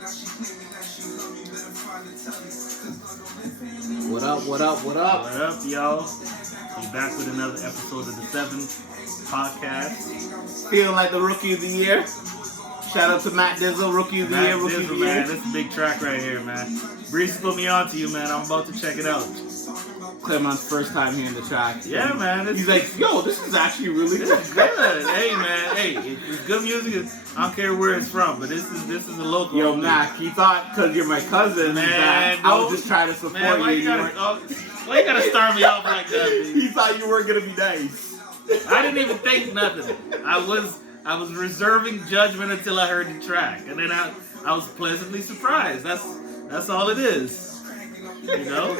What up, what up, what up? What up, y'all? We're back with another episode of the 7th podcast. Feeling like the Rookie of the Year. Shout out to Matt Dizzle, Rookie of the Year, Rookie of the Year. Man, this is a big track right here, man. Breezy put me on to you, man. I'm about to check it out. Clement's first time hearing the track. Yeah, man. He's like, yo, this is actually really good. This is good. Hey, man. Hey, it's good music. I don't care where it's from, but this is a local. Yo, Mac, he thought because you're my cousin, man, I was just trying to support you. Why you gotta start me off like that, dude? He thought you weren't gonna be nice. I didn't even think nothing. I was reserving judgment until I heard the track, and then I was pleasantly surprised. That's all it is. You know?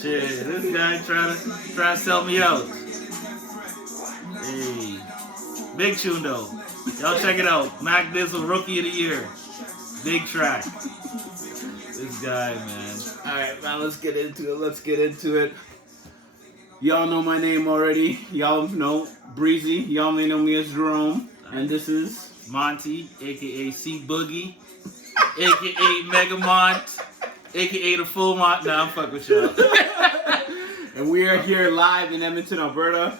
Shit, this guy trying to sell me out. Hey. Big tune though. Y'all check it out. Mac Dizzle, Rookie of the Year. Big track. This guy, man. Alright, man, let's get into it. Y'all know my name already. Y'all know Breezy. Y'all may know me as Jerome. And this is Monte, aka C Boogie, aka Megamont, aka the Full Mont. Nah, I'm fucking with y'all. And we are here live in Edmonton, Alberta.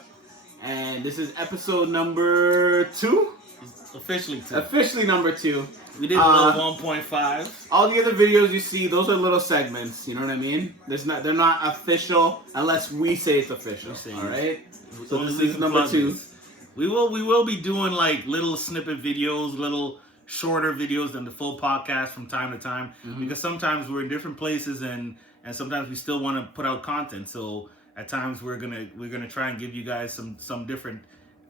And this is episode number 2. Officially 2. Officially number 2. We did a little 1.5. All the other videos you see, those are little segments. You know what I mean? They're not official unless we say it's official. All right. So this is number 2. We will be doing like little snippet videos, little shorter videos than the full podcast from time to time, because sometimes we're in different places and sometimes we still want to put out content. So at times we're gonna try and give you guys some different,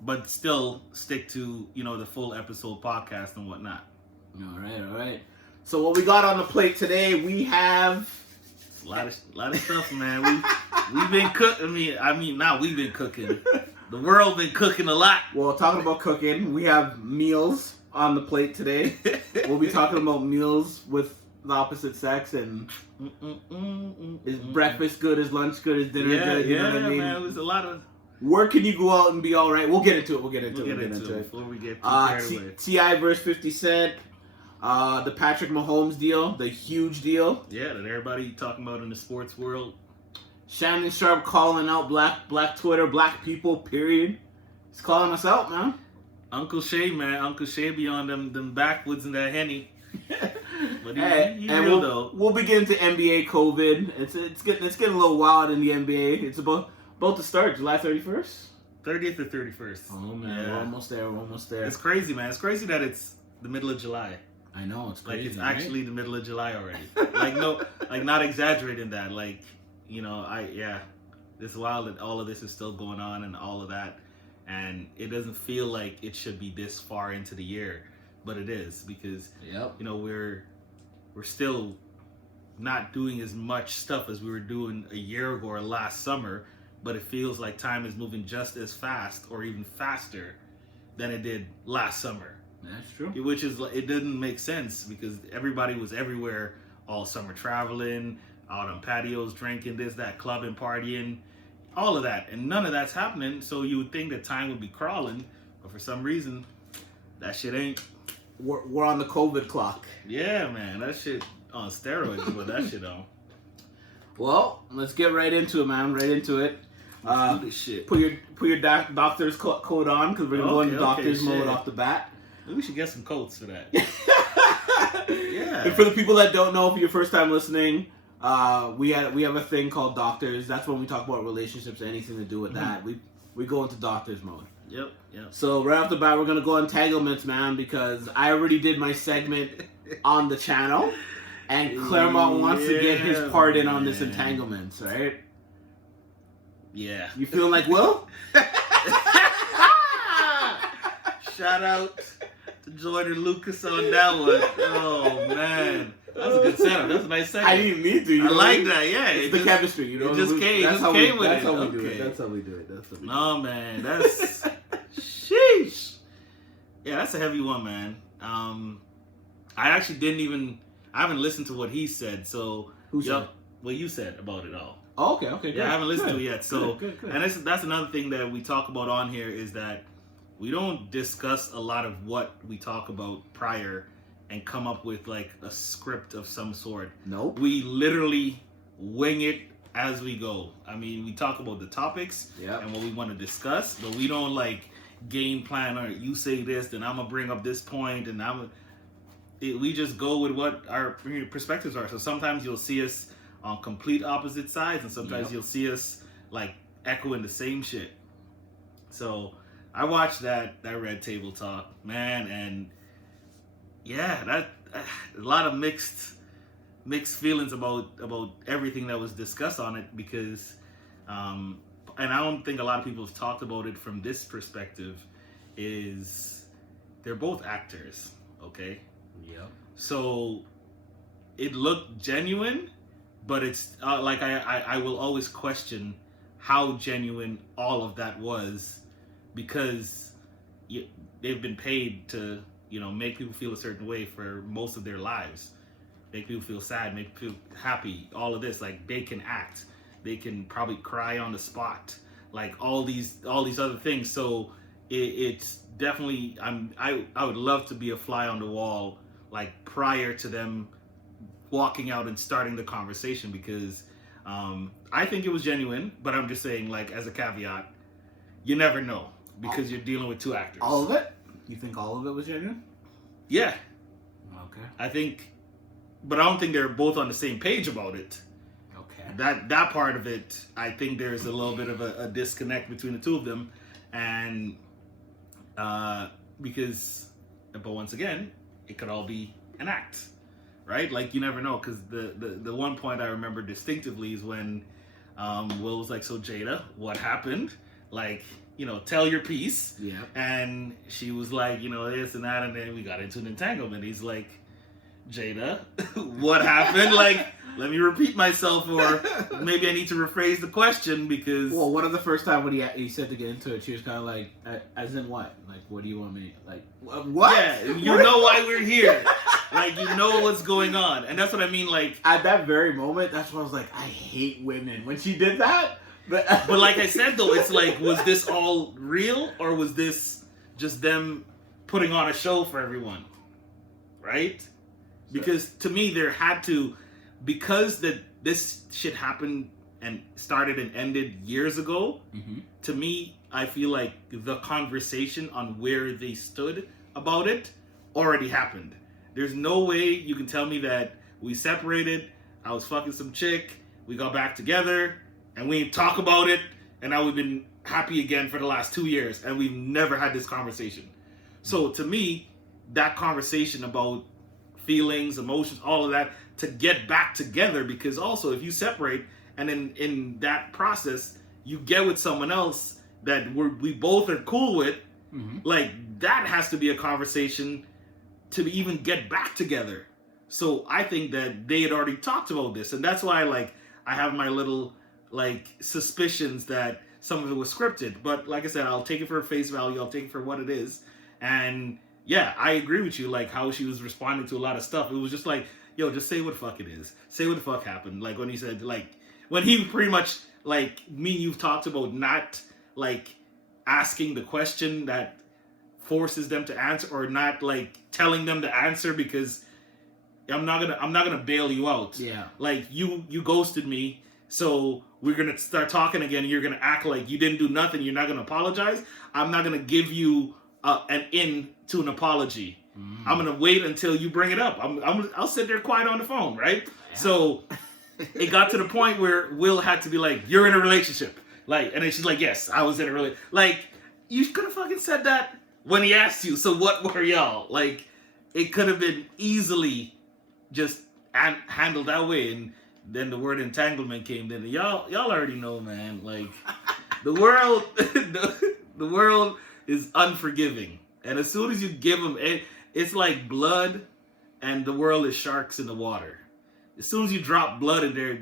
but still stick to the full episode podcast and whatnot. All right. So what we got on the plate today, we have a lot of stuff, man. We've been cooking. I mean, not we've been cooking. The world been cooking a lot. Well, talking about cooking, we have meals on the plate today. We'll be talking about meals with the opposite sex and is breakfast good, is lunch good, is dinner good? You know what I mean? Man, there's a lot of. Where can you go out and be all right? We'll get into it. We'll get into it before we get too carried away. T.I. versus 50 Cent. The Patrick Mahomes deal, the huge deal. Yeah, that everybody talking about in the sports world. Shannon Sharp calling out black Twitter, black people, period. He's calling us out, man. Uncle Shay, man. Uncle Shay be on them backwoods in that Henny. But he real though. We'll be getting to NBA COVID. It's getting a little wild in the NBA. It's about to start, July 31st? 30th or 31st. Oh, man. Yeah. We're almost there. It's crazy, man. It's crazy that it's the middle of July. I know, it's crazy. Like, it's actually the middle of July already. Not exaggerating that. Like, it's wild that all of this is still going on and all of that. And it doesn't feel like it should be this far into the year. But it is, because, we're still not doing as much stuff as we were doing a year ago or last summer. But it feels like time is moving just as fast or even faster than it did last summer. That's true. Which is, it didn't make sense because everybody was everywhere all summer, traveling, out on patios, drinking, this, that, clubbing, partying, all of that. And none of that's happening. So you would think that time would be crawling, but for some reason, that shit ain't. We're on the COVID clock. Yeah, man. That shit on steroids is what that shit on. Well, let's get right into it, man. Right into it. Shit. Put your doctor's coat on because we're going to go into doctor's mode off the bat. Maybe we should get some coats for that. Yeah. And for the people that don't know, for your first time listening, we have a thing called doctors. That's when we talk about relationships, anything to do with that. We go into doctor's mode. Yep. So right off the bat, we're gonna go entanglements, man, because I already did my segment on the channel, and Claremont wants to get his part in on this entanglements, right? Yeah. You feeling like Will? Shout out to Jordan Lucas on that one. Oh man, that's a good setup. That's a nice segment. I didn't mean to. I like that. Yeah, it's the chemistry. It just came with it. That's how we do it. That's how we do it. No, man, that's sheesh. Yeah, that's a heavy one, man. I actually I haven't listened to what he said. So who said? What you said about it all. Oh, okay. Yeah, I haven't listened to it yet. So, good. And that's another thing that we talk about on here is that we don't discuss a lot of what we talk about prior and come up with like a script of some sort. Nope. We literally wing it as we go. I mean, we talk about the topics and what we want to discuss, but we don't like game plan or you say this, then I'm gonna bring up this point, and we just go with what our perspectives are. So sometimes you'll see us on complete opposite sides, and sometimes you'll see us like echoing the same shit. So I watched that Red Table Talk, man, and yeah, that a lot of mixed feelings about everything that was discussed on it, because and I don't think a lot of people have talked about it from this perspective, is they're both actors, okay? Yep. So it looked genuine, but it's like I will always question how genuine all of that was, because they've been paid to, you know, make people feel a certain way for most of their lives, make people feel sad, make people feel happy, all of this. Like, they can act, they can probably cry on the spot, like all these other things. So it's definitely, I would love to be a fly on the wall, like prior to them walking out and starting the conversation, because I think it was genuine, but I'm just saying, like, as a caveat, you never know, because you're dealing with two actors. All of it? You think all of it was genuine? Yeah. Okay. I think, but I don't think they're both on the same page about it. Okay. That part of it, I think there's a little bit of a disconnect between the two of them, and because, but once again, it could all be an act, right? Like, you never know, because the one point I remember distinctively is when Will was like, "So Jada, what happened? Like, you know, tell your piece." Yeah. And she was like, you know, this and that, and then we got into an entanglement. He's like, "Jada, what happened? Like, let me repeat myself, or maybe I need to rephrase the question, because..." Well, one of the first time when he said to get into it, she was kind of like, "As in what? Like, what do you want me, like, what?" Yeah, you know why we're here. Like, you know what's going on. And that's what I mean, like... At that very moment, that's when I was like, I hate women. When she did that... But like I said, though, it's like, was this all real, or was this just them putting on a show for everyone? Right? Because to me, there had to... Because this shit happened and started and ended years ago, to me, I feel like the conversation on where they stood about it already happened. There's no way you can tell me that we separated, I was fucking some chick, we got back together, and we didn't talk about it, and now we've been happy again for the last 2 years, and we've never had this conversation. So to me, that conversation about feelings, emotions, all of that, to get back together, because also if you separate and then in that process you get with someone else that we both are cool with, like, that has to be a conversation to even get back together. So I think that they had already talked about this, and that's why, like, I have my little, like, suspicions that some of it was scripted. But like I said, I'll take it for face value, I'll take it for what it is. And yeah, I agree with you, like, how she was responding to a lot of stuff. It was just like, yo, just say what the fuck it is. Say what the fuck happened. Like, when he said, like, when he pretty much, like, me and you've talked about not, like, asking the question that forces them to answer, or not, like, telling them to answer, because I'm not gonna bail you out. Yeah. Like, you ghosted me, so we're gonna start talking again, and you're gonna act like you didn't do nothing, you're not gonna apologize. I'm not gonna give you an in to an apology. I'm gonna wait until you bring it up. I'll sit there quiet on the phone, right? Yeah. So it got to the point where Will had to be like, "You're in a relationship," like, and then she's like, "Yes, I was in a relationship." Like, you could have fucking said that when he asked you. So what were y'all like? It could have been easily just handled that way, and then the word entanglement came. Then y'all already know, man. Like, the world, the world is unforgiving, and as soon as you give them it's like blood, and the world is sharks in the water. As soon as you drop blood in there,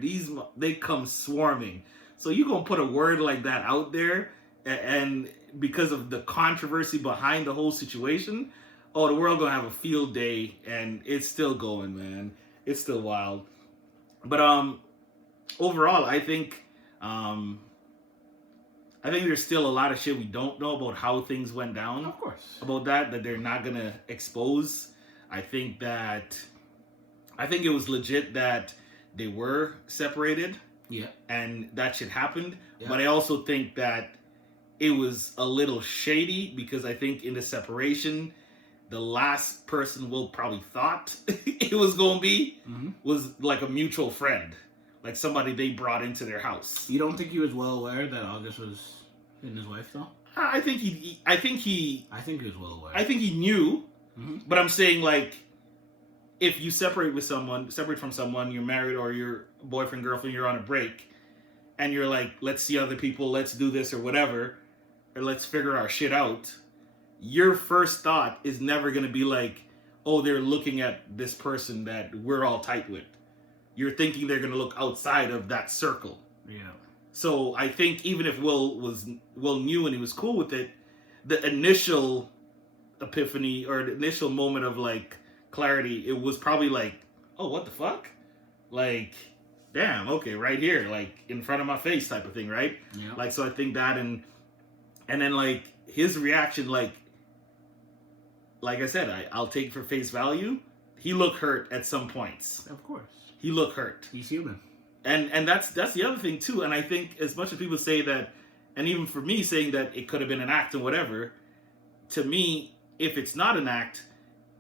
they come swarming. So you gonna put a word like that out there, and because of the controversy behind the whole situation, oh, the world gonna have a field day, and it's still going, man. It's still wild. But overall, I think there's still a lot of shit we don't know about how things went down. Of course. About that they're not gonna expose. I think it was legit that they were separated. Yeah. And that shit happened. Yeah. But I also think that it was a little shady because I think in the separation, the last person Will probably thought it was going to be was like a mutual friend. Like somebody they brought into their house. You don't think he was well aware that August was in his wife, though? I think he was well aware. I think he knew. But I'm saying, like, if you separate from someone, you're married or you're boyfriend, girlfriend, you're on a break, and you're like, let's see other people, let's do this or whatever, or let's figure our shit out, your first thought is never going to be like, oh, they're looking at this person that we're all tight with. You're thinking they're going to look outside of that circle. Yeah. So I think even if Will knew and he was cool with it, the initial epiphany or the initial moment of like clarity, it was probably like, oh, what the fuck? Like, damn, okay, right here, like in front of my face type of thing, right? Yeah. Like, so I think that and then like his reaction, like I said, I'll take for face value. He looked hurt at some points. Of course. He looked hurt. He's human. And that's the other thing too. And I think as much as people say that, and even for me saying that it could have been an act and whatever, to me, if it's not an act,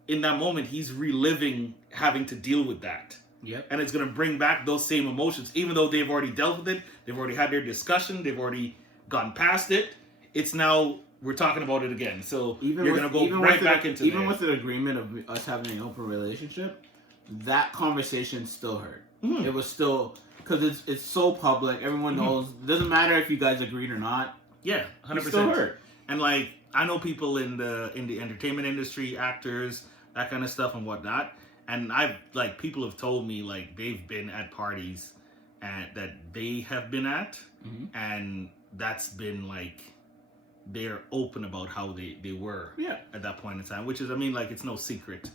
in that moment he's reliving having to deal with that. Yep. And it's going to bring back those same emotions, even though they've already dealt with it, they've already had their discussion, they've already gone past it. It's now we're talking about it again. So you're going to go right back into it. Even with the agreement of us having an open relationship, that conversation still hurt. It was still, because it's so public, everyone knows. It doesn't matter if you guys agreed or not. Yeah, 100%. It still hurt. And like, I know people in the entertainment industry, actors, that kind of stuff and whatnot. And people have told me like they've been at parties that they have been at, and that's been like they're open about how they were at that point in time, which is, I mean, like, it's no secret.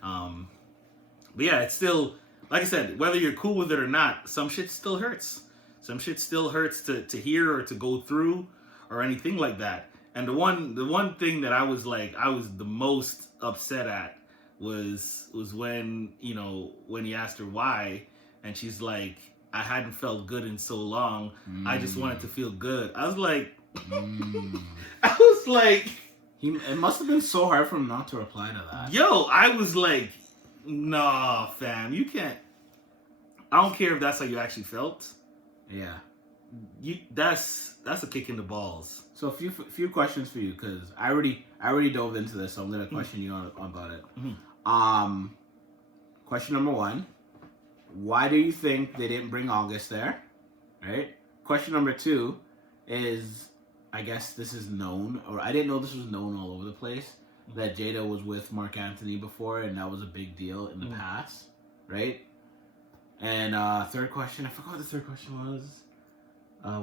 But yeah, it's still, like I said, whether you're cool with it or not, some shit still hurts. Some shit still hurts to hear or to go through or anything like that. And the one thing that I was the most upset at was when, you know, when he asked her why, and she's like, I hadn't felt good in so long. I just wanted to feel good. I was like, it must have been so hard for him not to reply to that. Yo, I was like, nah, fam, you can't. I don't care if that's how you actually felt. Yeah. That's a kick in the balls. So a few questions for you, because I already dove into this, so I'm gonna question you about it. Question number 1: why do you think they didn't bring August there? Right. Question number 2 is, I guess this is known, or I didn't know this was known all over the place, that Jada was with Mark Anthony before, and that was a big deal in the past, right? And third question, I forgot what the third question was.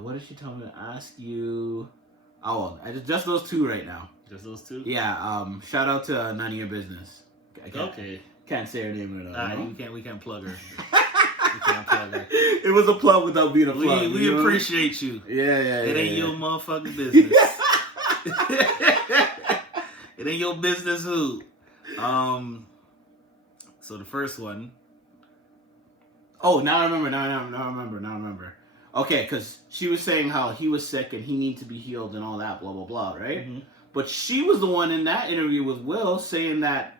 What did she tell me to ask you? Oh, well, just those two right now. Just those two? Yeah. Shout out to None of Your Business. Can't say her name right now. We can't plug her. We can't plug her. It was a plug without being a plug. We appreciate you. Yeah. It ain't your motherfucking business. It ain't your business who. So the first one. Oh, now I remember. Okay, because she was saying how he was sick and he needed to be healed and all that, blah, blah, blah, right? But she was the one in that interview with Will saying that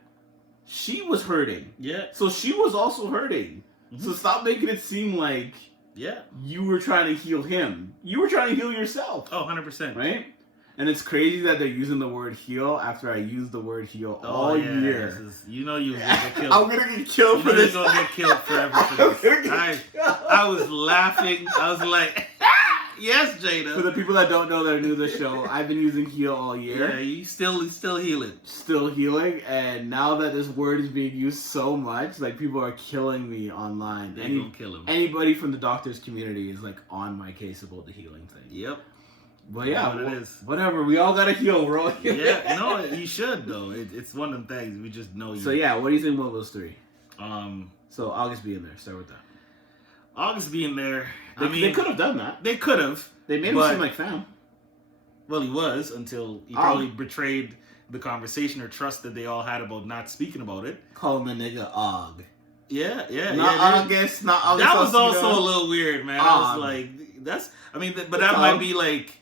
she was hurting. Yeah. So she was also hurting. So stop making it seem like you were trying to heal him. You were trying to heal yourself. Oh, 100%. Right? And it's crazy that they're using the word heal after I used the word heal all year. You know you was going to get killed. I'm going to get killed for this. You're going to get killed forever for this. I was laughing. I was like, yes, Jada. For the people that don't know that are new to the show, I've been using heal all year. Yeah, you still healing. Still healing. And now that this word is being used so much, like, people are killing me online. They're going to kill him. Anybody from the doctor's community is, like, on my case about the healing thing. Yep. But yeah, what it is. Whatever. We all gotta heal. We're all healing. Yeah, no, you should though. It's one of them things. We just know you. So yeah, what do you think about those three? So August being there. Start with that. August being there. They could have done that. They could have. They made him seem like fam. Well, he was until he probably betrayed the conversation or trust that they all had about not speaking about it. Call him a nigga Og. Yeah. Not August, not August. That was also a little weird, man. I was like, but that might be like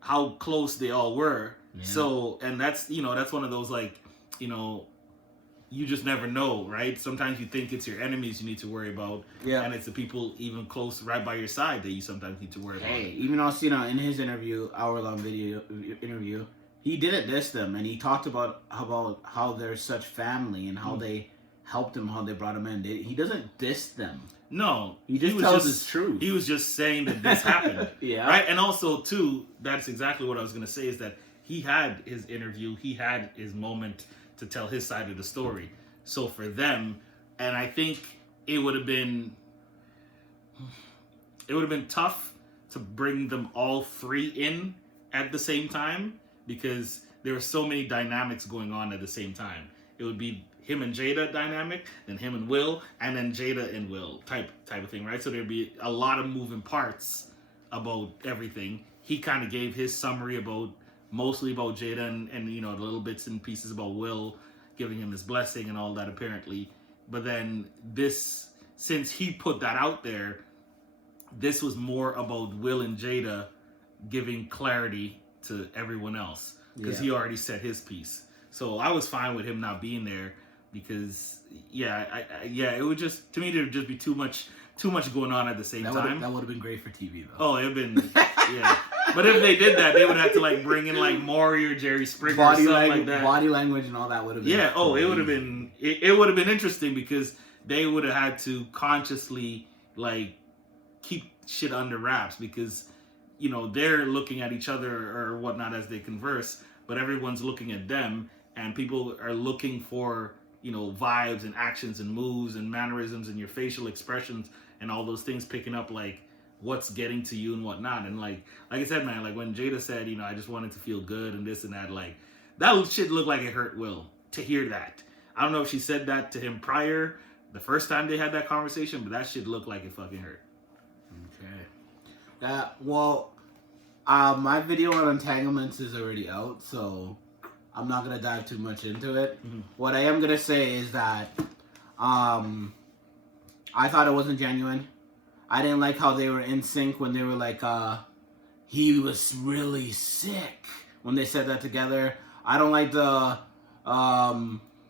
how close they all were. Yeah. So, and that's one of those like, you just never know, right? Sometimes you think it's your enemies you need to worry about, and it's the people even close right by your side that you sometimes need to worry about. Hey, even Alsina in his hour-long video interview, he didn't diss them, and he talked about how they're such family and how they helped him, how they brought him in. He doesn't diss them. No, he just tells his truth. He was just saying that this happened, yeah, right? And also, too, that's exactly what I was going to say, is that he had his interview, he had his moment to tell his side of the story. So for them, and I think it would have been tough to bring them all three in at the same time, because there were so many dynamics going on at the same time. It would be him and Jada dynamic, then him and Will, and then Jada and Will type of thing, right? So there'd be a lot of moving parts about everything. He kind of gave his summary mostly about Jada and the little bits and pieces about Will, giving him his blessing and all that apparently. But then since he put that out there, this was more about Will and Jada giving clarity to everyone else, because he already said his piece. So I was fine with him not being there, because it would just, to me, there would just be too much going on at the same time. That would have been great for TV though. Oh, it'd been yeah. But if they did that, they would have to like bring in like Maury or Jerry Springer or something like that. Body language and all that would have been. Yeah. Oh, it would have been. It would have been interesting, because they would have had to consciously like keep shit under wraps, because they're looking at each other or whatnot as they converse, but everyone's looking at them, and people are looking for vibes and actions and moves and mannerisms and your facial expressions and all those things, picking up like what's getting to you and whatnot. And like I said, man, like when Jada said, I just wanted to feel good and this and that, like that shit looked like it hurt Will to hear that. I don't know if she said that to him prior, the first time they had that conversation, but that shit looked like it fucking hurt. Okay. My video on entanglements is already out, so I'm not gonna dive too much into it. Mm-hmm. What I am gonna say is that I thought it wasn't genuine. I didn't like how they were in sync when they were like, he was really sick, when they said that together. I don't like the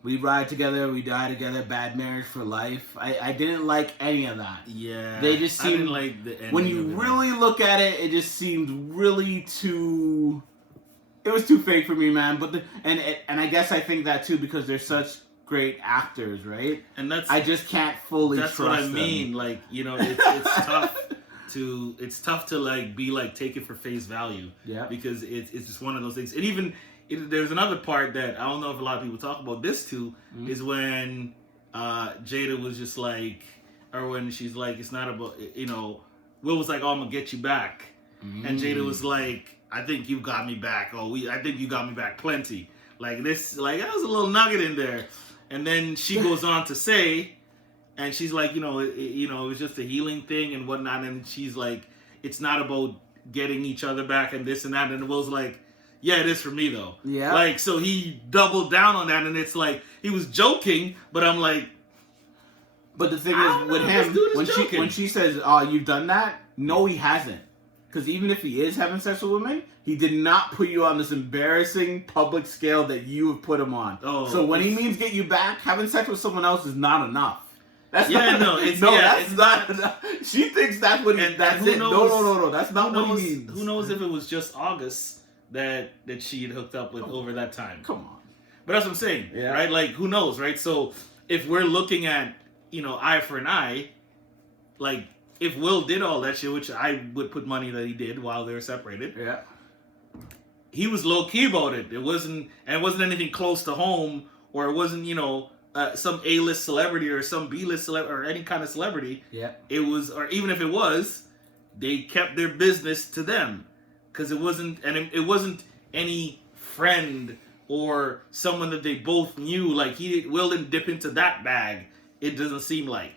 we ride together, we die together, bad marriage for life. I didn't like any of that. Yeah. They just seemed, I didn't like the ending. When you really look at it, it just seemed really too, it was too fake for me, man. But and I guess I think that too, because they're such great actors, right? And I just can't fully trust them. That's what I mean. Like, it's tough to like be like take it for face value. Yeah. Because it's just one of those things. And even there's another part that I don't know if a lot of people talk about this too, is when Jada was just like, or when she's like, it's not about, Will was like, oh, I'm gonna get you back. And Jada was like, I think you got me back. I think you got me back plenty. Like this, like that was a little nugget in there. And then she goes on to say, and she's like, it was just a healing thing and whatnot. And she's like, it's not about getting each other back and this and that. And Will's like, yeah, it is for me though. Yeah. Like, so he doubled down on that, and it's like he was joking, but I'm like, but the thing is with him, when she says, "Oh, you've done that," no, he hasn't. Because even if he is having sex with women, he did not put you on this embarrassing public scale that you have put him on. Oh, so when he means get you back, having sex with someone else is not enough. That's not enough. She thinks that's what that's it. No, that's not what he means. Who knows if it was just August that she had hooked up with over that time. Come on. But that's what I'm saying, right? Like, who knows, right? So if we're looking at, eye for an eye, like, if Will did all that shit, which I would put money that he did while they were separated, he was low-key about it. It wasn't anything close to home, or it wasn't, some A-list celebrity or some B-list celebrity or any kind of celebrity. Yeah. It was, or even if it was, they kept their business to them. Because it wasn't any friend or someone that they both knew. Like Will didn't dip into that bag. It doesn't seem like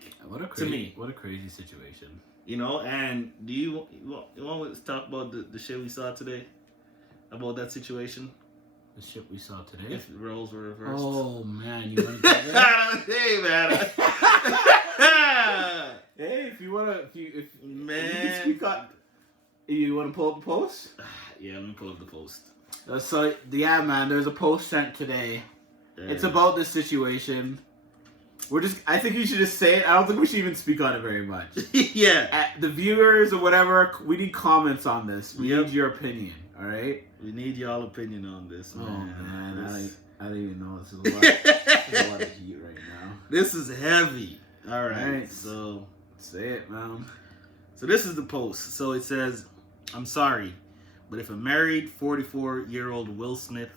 to me. What a crazy situation. And do you want to talk about the shit we saw today about that situation? The shit we saw today. If the roles were reversed. Oh man, you want to get that? Hey man. Hey, if you man, you can speak on. You want to pull up the post? Yeah, let me pull up the post. So yeah, man, there's a post sent today. It's about this situation. I think we should just say it. I don't think we should even speak on it very much. Yeah. The viewers or whatever, we need comments on this. We need your opinion, alright? We need y'all opinion on this, man. Oh, man. I don't even know. This is a lot of heat right now. This is heavy. Alright, so say it, man. So this is the post. So it says, I'm sorry, but if a married 44-year-old Will Smith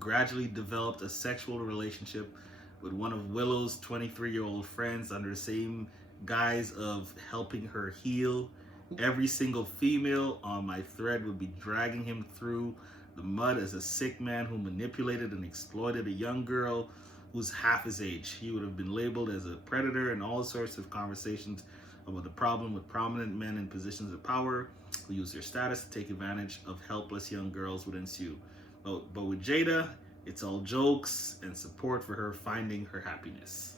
gradually developed a sexual relationship with one of Willow's 23-year-old friends under the same guise of helping her heal, every single female on my thread would be dragging him through the mud as a sick man who manipulated and exploited a young girl who's half his age. He would have been labeled as a predator, and all sorts of conversations about the problem with prominent men in positions of power who use their status to take advantage of helpless young girls would ensue. But with Jada, it's all jokes and support for her finding her happiness.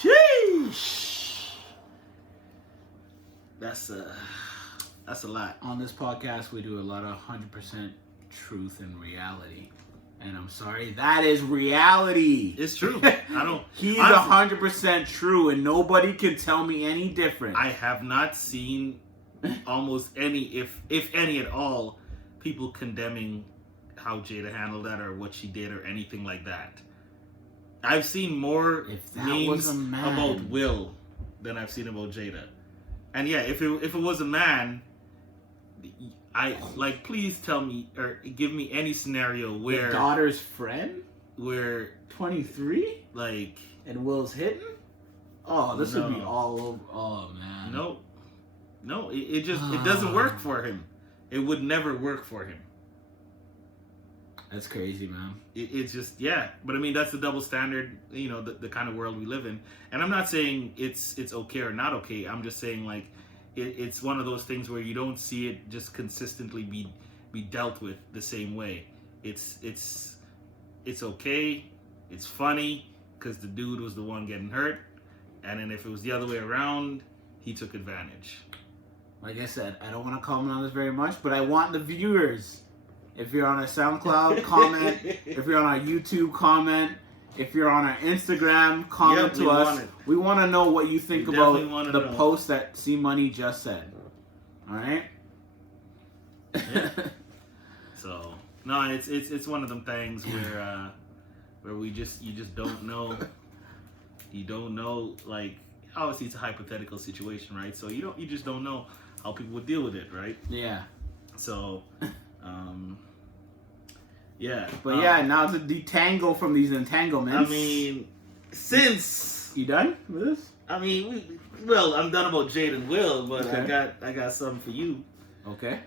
Sheesh. That's a lot. On this podcast, we do a lot of 100% truth and reality. And I'm sorry, that is reality. It's true. He's 100% true, and nobody can tell me any different. I have not seen almost any, if any at all, people condemning how Jada handled that or what she did or anything like that. I've seen more memes about Will than I've seen about Jada. And yeah, if it was a man, please tell me or give me any scenario where the daughter's friend, where 23, and Will's hitting. Oh, this would be all over. Oh man, no, it doesn't work for him. It would never work for him. That's crazy, man. It's just, yeah. But I mean, that's the double standard, the kind of world we live in. And I'm not saying it's okay or not okay. I'm just saying, it's one of those things where you don't see it just consistently be dealt with the same way. It's okay. It's funny because the dude was the one getting hurt. And then if it was the other way around, he took advantage. Like I said, I don't want to comment on this very much, but I want the viewers. If you're on our SoundCloud, comment. If you're on our YouTube, comment. If you're on our Instagram, comment to us. We want to know what you think about the post that C Money just said. All right? Yeah. So, no, it's one of them things where you just don't know. You don't know, obviously it's a hypothetical situation, right? So you just don't know how people would deal with it, right? Yeah. So, yeah. But now to detangle from these entanglements. I mean, since you done with this? I mean, I'm done about Jade and Will, but okay. I got something for you. Okay.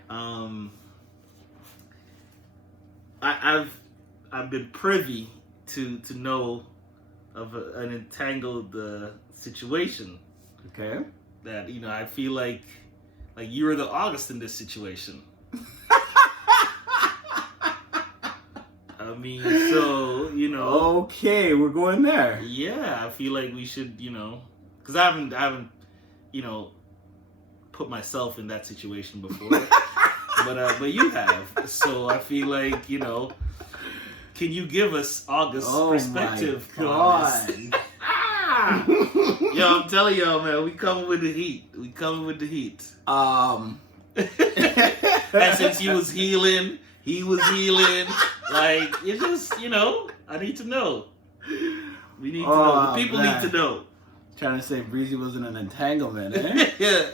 I've been privy to know of an entangled situation. Okay. That I feel like you're the August in this situation. I mean, so Okay, we're going there. Yeah, I feel like we should, because I haven't, put myself in that situation before, but you have. So I feel like can you give us August's perspective? Oh my God. On this? Yo, I'm telling y'all, man, we coming with the heat. And since he was healing. It's just, I need to know. We need to know. The people need to know. Trying to say Breezy was in an entanglement, eh? Yeah.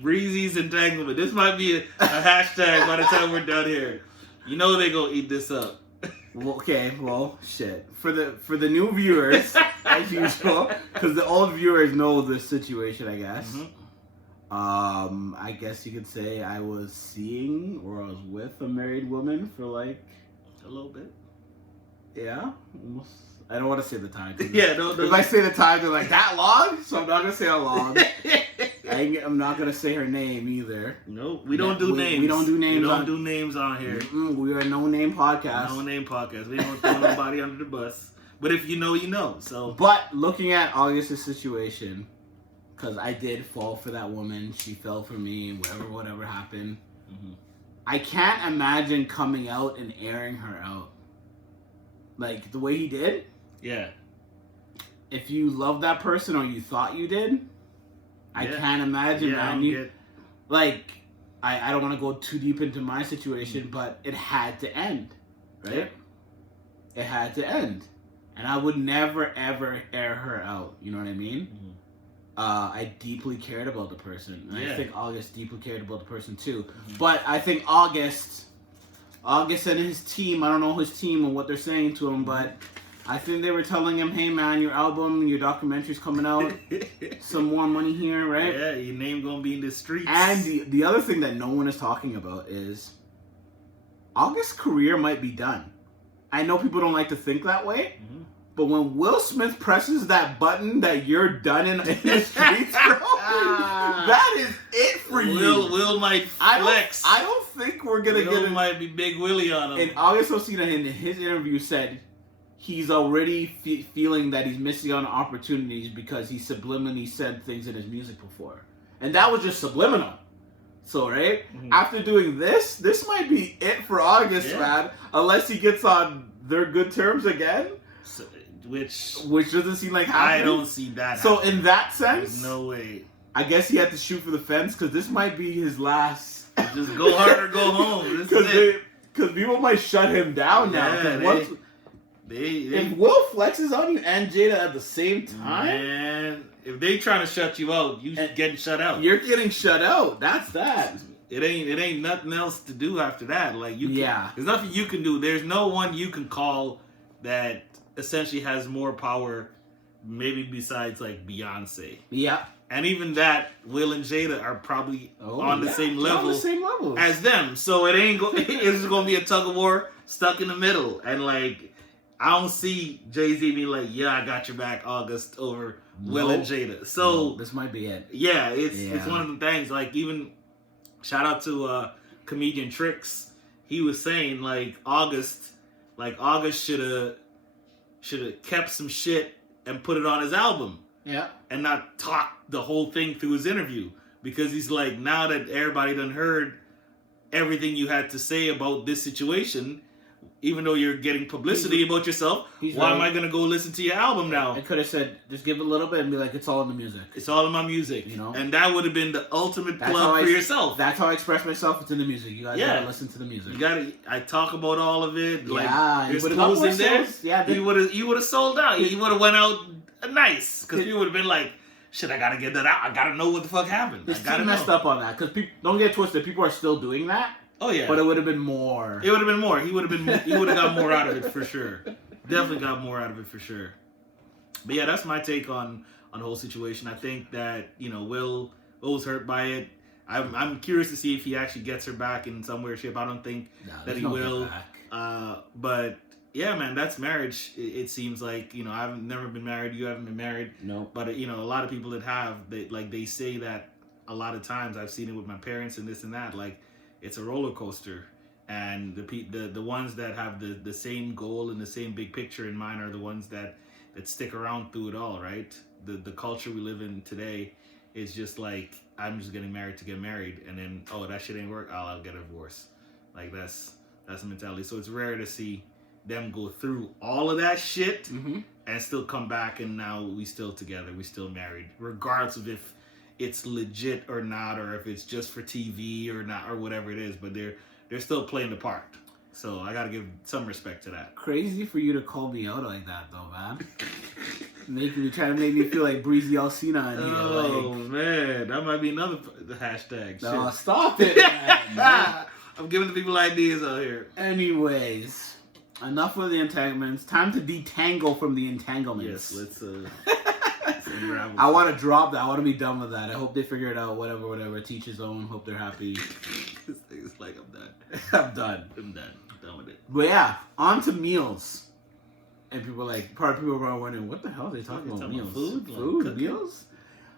Breezy's entanglement. This might be a hashtag by the time we're done here. They're going to eat this up. Well, shit. For the new viewers, as usual, because the old viewers know this situation, I guess. Mm-hmm. I guess you could say I was seeing or I was with a married woman for a little bit. Yeah. Almost. I don't want to say the time. Yeah, no. If I say the time, they're like, that long? So I'm not going to say how long. I'm not gonna say her name either. Nope, we don't do names. We don't do names. We don't do names on here. We are a no-name podcast. No-name podcast. We don't throw nobody under the bus. But if you know, you know. So, but looking at August's situation, because I did fall for that woman. She fell for me. Whatever happened. Mm-hmm. I can't imagine coming out and airing her out. Like, the way he did? Yeah. If you love that person or you thought you did, I can't imagine, man. I don't want to go too deep into my situation, but it had to end, right? Yeah. It had to end. And I would never, ever air her out. You know what I mean? Mm-hmm. I deeply cared about the person. And I think August deeply cared about the person, too. Mm-hmm. But I think August and his team, I don't know his team and what they're saying to him, but I think they were telling him, hey, man, your album, your documentary's coming out. Some more money here, right? Yeah, your name gonna be in the streets. And the other thing that no one is talking about is August's career might be done. I know people don't like to think that way, but when Will Smith presses that button that you're done in the streets, bro, that is it for you. Will might flex. I don't think we're going to get it. Might be Big Willie on him. And August Alsina in his interview said he's already feeling that he's missing on opportunities because he subliminally said things in his music before. And that was just subliminal. So, right? Mm-hmm. After doing this might be it for August, man. Unless he gets on their good terms again. So, which doesn't seem like happening. I don't see that So, happening. in that sense... There's no way. I guess he had to shoot for the fence because this might be his last... Just go hard or go home. Because people might shut him down now. If Will flexes on you and Jada at the same time... Man, if they trying to shut you out, you getting shut out. You're getting shut out. That's that. It ain't nothing else to do after that. Like there's nothing you can do. There's no one you can call that essentially has more power, maybe besides like Beyonce. Yeah. And even that, Will and Jada are probably on the same level as them. So it ain't it's going to be a tug of war stuck in the middle. And like, I don't see Jay-Z being like, yeah, I got your back, August, over Will and Jada. So this might be it. Yeah, it's one of the things. Like, even shout out to comedian Tricks. He was saying like August should have kept some shit and put it on his album. Yeah. And not talk the whole thing through his interview. Because he's like, now that everybody done heard everything you had to say about this situation, even though you're getting publicity about yourself, why am I going to go listen to your album now? I could have said, just give it a little bit and be like, it's all in the music. It's all in my music. You know? And that would have been the ultimate plug for yourself. That's how I express myself. It's in the music. You guys gotta listen to the music. I talk about all of it. Yeah. There's clothes in there. Yeah. You would have sold out. You would have went out nice. Because you would have been like, shit, I gotta get that out. I gotta know what the fuck happened. His team messed up on that. Because don't get twisted. People are still doing that. Oh yeah, but it would have been more. It would have been more. He would have got more out of it for sure. Definitely got more out of it for sure. But yeah, that's my take on the whole situation. I think that Will was hurt by it. I'm curious to see if he actually gets her back in some weird shape. I don't think that he will. But yeah, man, that's marriage. It seems like I've never been married. You haven't been married. No. But a lot of people that have, they say that a lot of times. I've seen it with my parents and this and that. Like, it's a roller coaster, and the ones that have the same goal and the same big picture in mind are the ones that stick around through it all, right? The culture we live in today is just like, I'm just getting married to get married, and then that shit ain't work, I'll get a divorce. Like that's the mentality. So it's rare to see them go through all of that shit and still come back, and now we still together, we still married, regardless of if it's legit or not, or if it's just for TV or not, or whatever it is, but they're still playing the part. So I gotta give some respect to that. Crazy for you to call me out like that, though, man. Trying to make me feel like Breezy Alsina in here. Oh man, that might be another hashtag. No, shit. Stop it, man. I'm giving the people ideas out here. Anyways, enough of the entanglements. Time to detangle from the entanglements. Yes, let's unravel. I want to drop that. I want to be done with that. I hope they figure it out. Whatever. Teach his own. Hope they're happy. It's like I'm done. I'm done. I'm done with it. But yeah, on to meals. And people are wondering, what the hell are they talking about? Meals? Food? Food? Meals?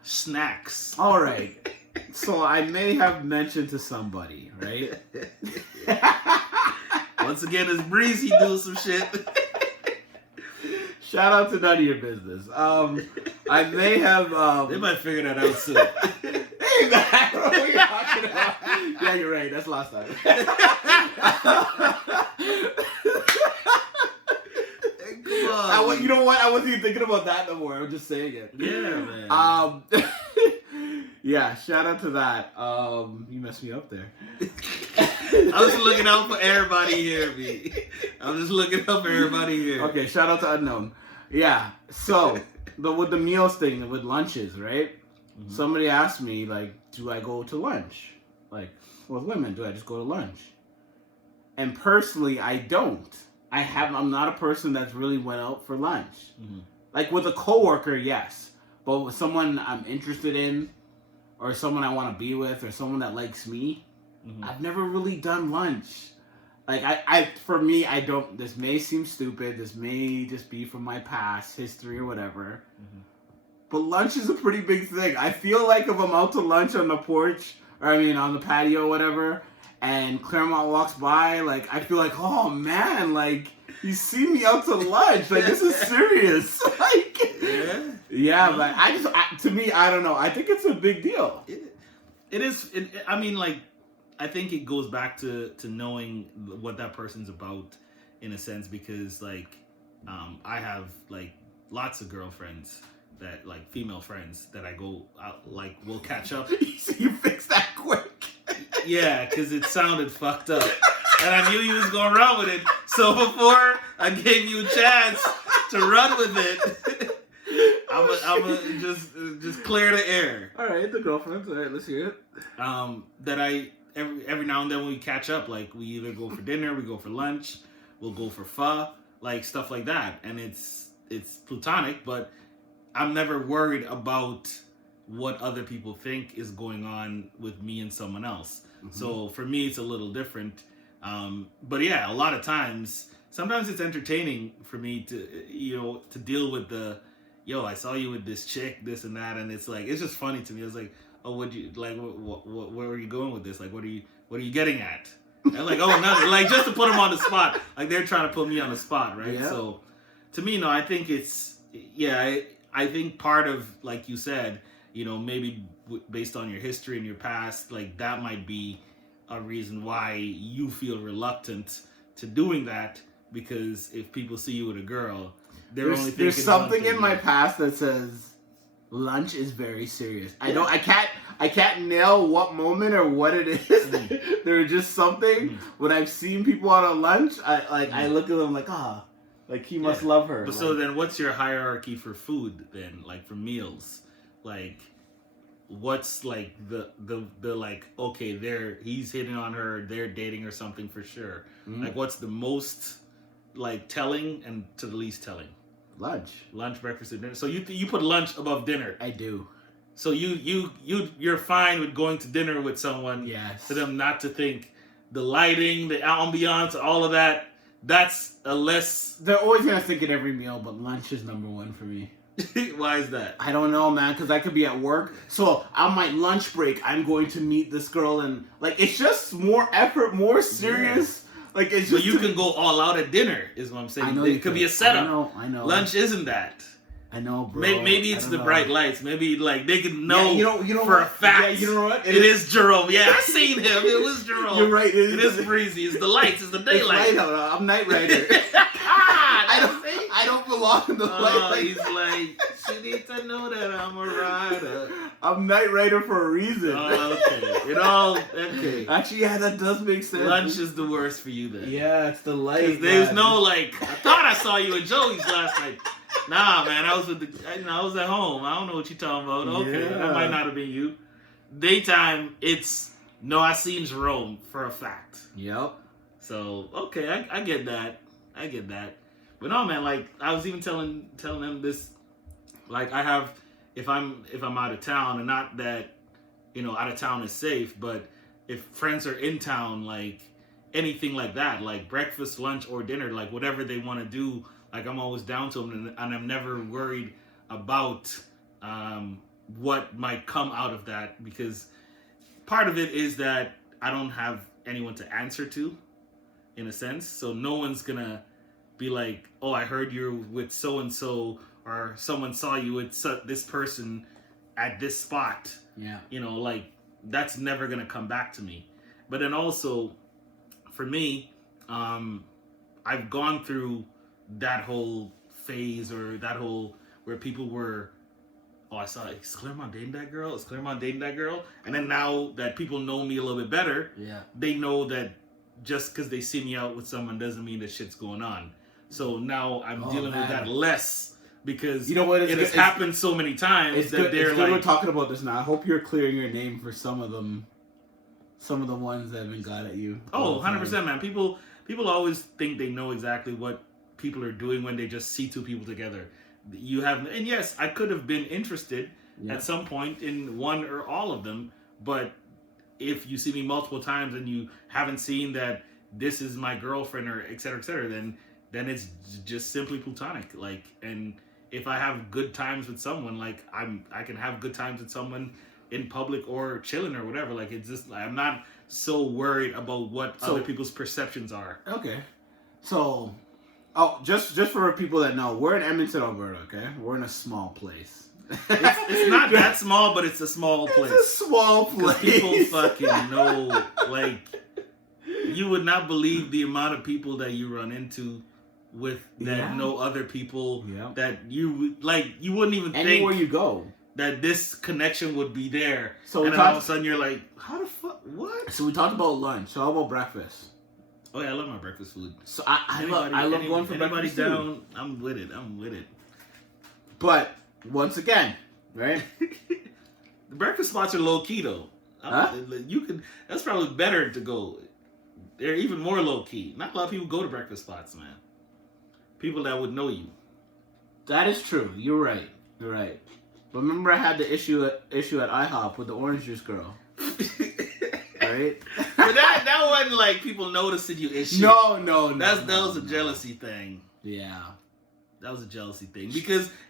snacks. All right. So I may have mentioned to somebody, right? Once again, it's Breezy doing some shit. Shout out to none of your business. I may have. They might figure that out soon. Hey, man, what are you talking about? Yeah, you're right. That's last time. Come on. You know what? I wasn't even thinking about that no more. I was just saying it. Yeah, man. Yeah, shout out to that. You messed me up there. I was looking out for everybody here, B. I'm just looking out for everybody here. Okay, shout out to Unknown. Yeah, so with the meals thing, with lunches, right? Mm-hmm. Somebody asked me, like, do I go to lunch? Like, with women, do I just go to lunch? And personally, I don't. I'm not a person that's really went out for lunch. Mm-hmm. Like, with a coworker, yes. But with someone I'm interested in, or someone I want to be with, or someone that likes me, mm-hmm. I've never really done lunch. Like, for me, I don't, this may seem stupid, this may just be from my past, history, or whatever, mm-hmm. but lunch is a pretty big thing. I feel like if I'm out to lunch on the porch, or on the patio or whatever, and Claremont walks by, like, I feel like, oh man, like, you see me out to lunch, like, this is serious. Like, yeah, but to me, I don't know. I think it's a big deal. It is. I think it goes back to knowing what that person's about, in a sense, because, like, I have, like, lots of girlfriends that, like, female friends that I go out, like, we'll catch up. You fixed that quick. Yeah, because it sounded fucked up. And I knew you was going to run with it. So before I gave you a chance to run with it, I'm gonna just clear the air. All right, the girlfriends. All right, let's hear it. That I every now and then when we catch up, like, we either go for dinner, we go for lunch, we'll go for pho, like, stuff like that. And it's platonic, but I'm never worried about what other people think is going on with me and someone else. Mm-hmm. So for me, it's a little different. But yeah, a lot of times, sometimes it's entertaining for me to deal with I saw you with this chick, this and that, and it's like, it's just funny to me. It's like, oh, where are you going with this? Like, what are you getting at? And like, oh, nothing. Like, just to put them on the spot. Like, they're trying to put me on the spot, right? Yeah. So, to me, I think I think part of, like you said, maybe based on your history and your past, like, that might be a reason why you feel reluctant to doing that, because if people see you with a girl, there's something in my past that says lunch is very serious. Yeah. I can't nail what moment or what it is. Mm. There's just something when I've seen people on a lunch, I look at them like, like, he must love her. But like, so then what's your hierarchy for food then? Like, for meals? Like, what's like the like, okay, he's hitting on her, they're dating or something for sure. Mm. Like, what's the most, like, telling and to the least telling? Lunch, breakfast, and dinner. So you put lunch above dinner. I do. So you're fine with going to dinner with someone. Yes. For them not to think the lighting, the ambiance, all of that. That's a less. They're always gonna think at every meal, but lunch is number one for me. Why is that? I don't know, man, because I could be at work. So on my lunch break, I'm going to meet this girl, and, like, it's just more effort, more serious. Yeah. Like, it's just. But you can go all out at dinner, is what I'm saying. I know it could be a setup. I know. Lunch isn't that. I know, bro. Maybe it's the bright lights. Maybe, like, they can know, for a fact. Yeah, you know what? It is Jerome. Yeah, I seen him. It was Jerome. You're right. It is Breezy. It's the lights. It's the daylight. It's I'm Night Rider. I don't belong in the light. He's like, she needs to know that I'm a rider. I'm Night Rider for a reason. Oh, okay. Okay. Actually, yeah, that does make sense. Lunch is the worst for you then. Yeah, it's the light. There's no, like, I thought I saw you at Joey's last night. Nah, man, I was I was at home. I don't know what you're talking about. Okay, yeah. That might not have been you. Daytime, I seen Jerome for a fact. Yep. So, okay, I get that. But no, man, like, I was even telling them this, like, I have, if I'm out of town, and not that, out of town is safe, but if friends are in town, like, anything like that, like breakfast, lunch, or dinner, like, whatever they want to do, like, I'm always down to them, and I'm never worried about, what might come out of that, because part of it is that I don't have anyone to answer to, in a sense. So no one's gonna be like, oh, I heard you're with so and so, or someone saw you with this person at this spot. Yeah. You know, like, that's never gonna come back to me. But then also, for me, I've gone through that whole phase, or that whole where people were, oh, I saw, is Claremont dating that girl? Is Claremont dating that girl? And then now that people know me a little bit better, they know that just because they see me out with someone doesn't mean that shit's going on. So now I'm dealing with that less, because you know what, it has happened so many times that they're it's like... We're talking about this now. I hope you're clearing your name for some of the ones that have been got at you. Oh, 100%, man. People always think they know exactly what people are doing when they just see two people together. You have, and yes, I could have been interested at some point in one or all of them, but if you see me multiple times and you haven't seen that this is my girlfriend, or et cetera, then it's just simply platonic. Like, and if I have good times with someone, like I can have good times with someone in public or chilling or whatever. Like, it's just, I'm not so worried about what other people's perceptions are. Okay. So, just for people that know, we're in Edmonton, Alberta, okay? We're in a small place. It's not that small, but it's a small place. It's a small place. People fucking know, like, you would not believe the amount of people that you run into with that know other people that you, like, you wouldn't even think anywhere you go that this connection would be there. So and then all of a sudden you're like, how the fuck, what? So we talked about lunch. So how about breakfast? Oh yeah, I love my breakfast food. So I love going for breakfast down, I'm with it. But once again, right? The breakfast spots are low key though. You can. That's probably better to go. They're even more low key. Not a lot of people go to breakfast spots, man. People that would know you. That is true. You're right. But remember, I had the issue at IHOP with the orange juice girl. Right? But that wasn't like people noticing you issue. No. That was a jealousy thing. Yeah. That was a jealousy thing.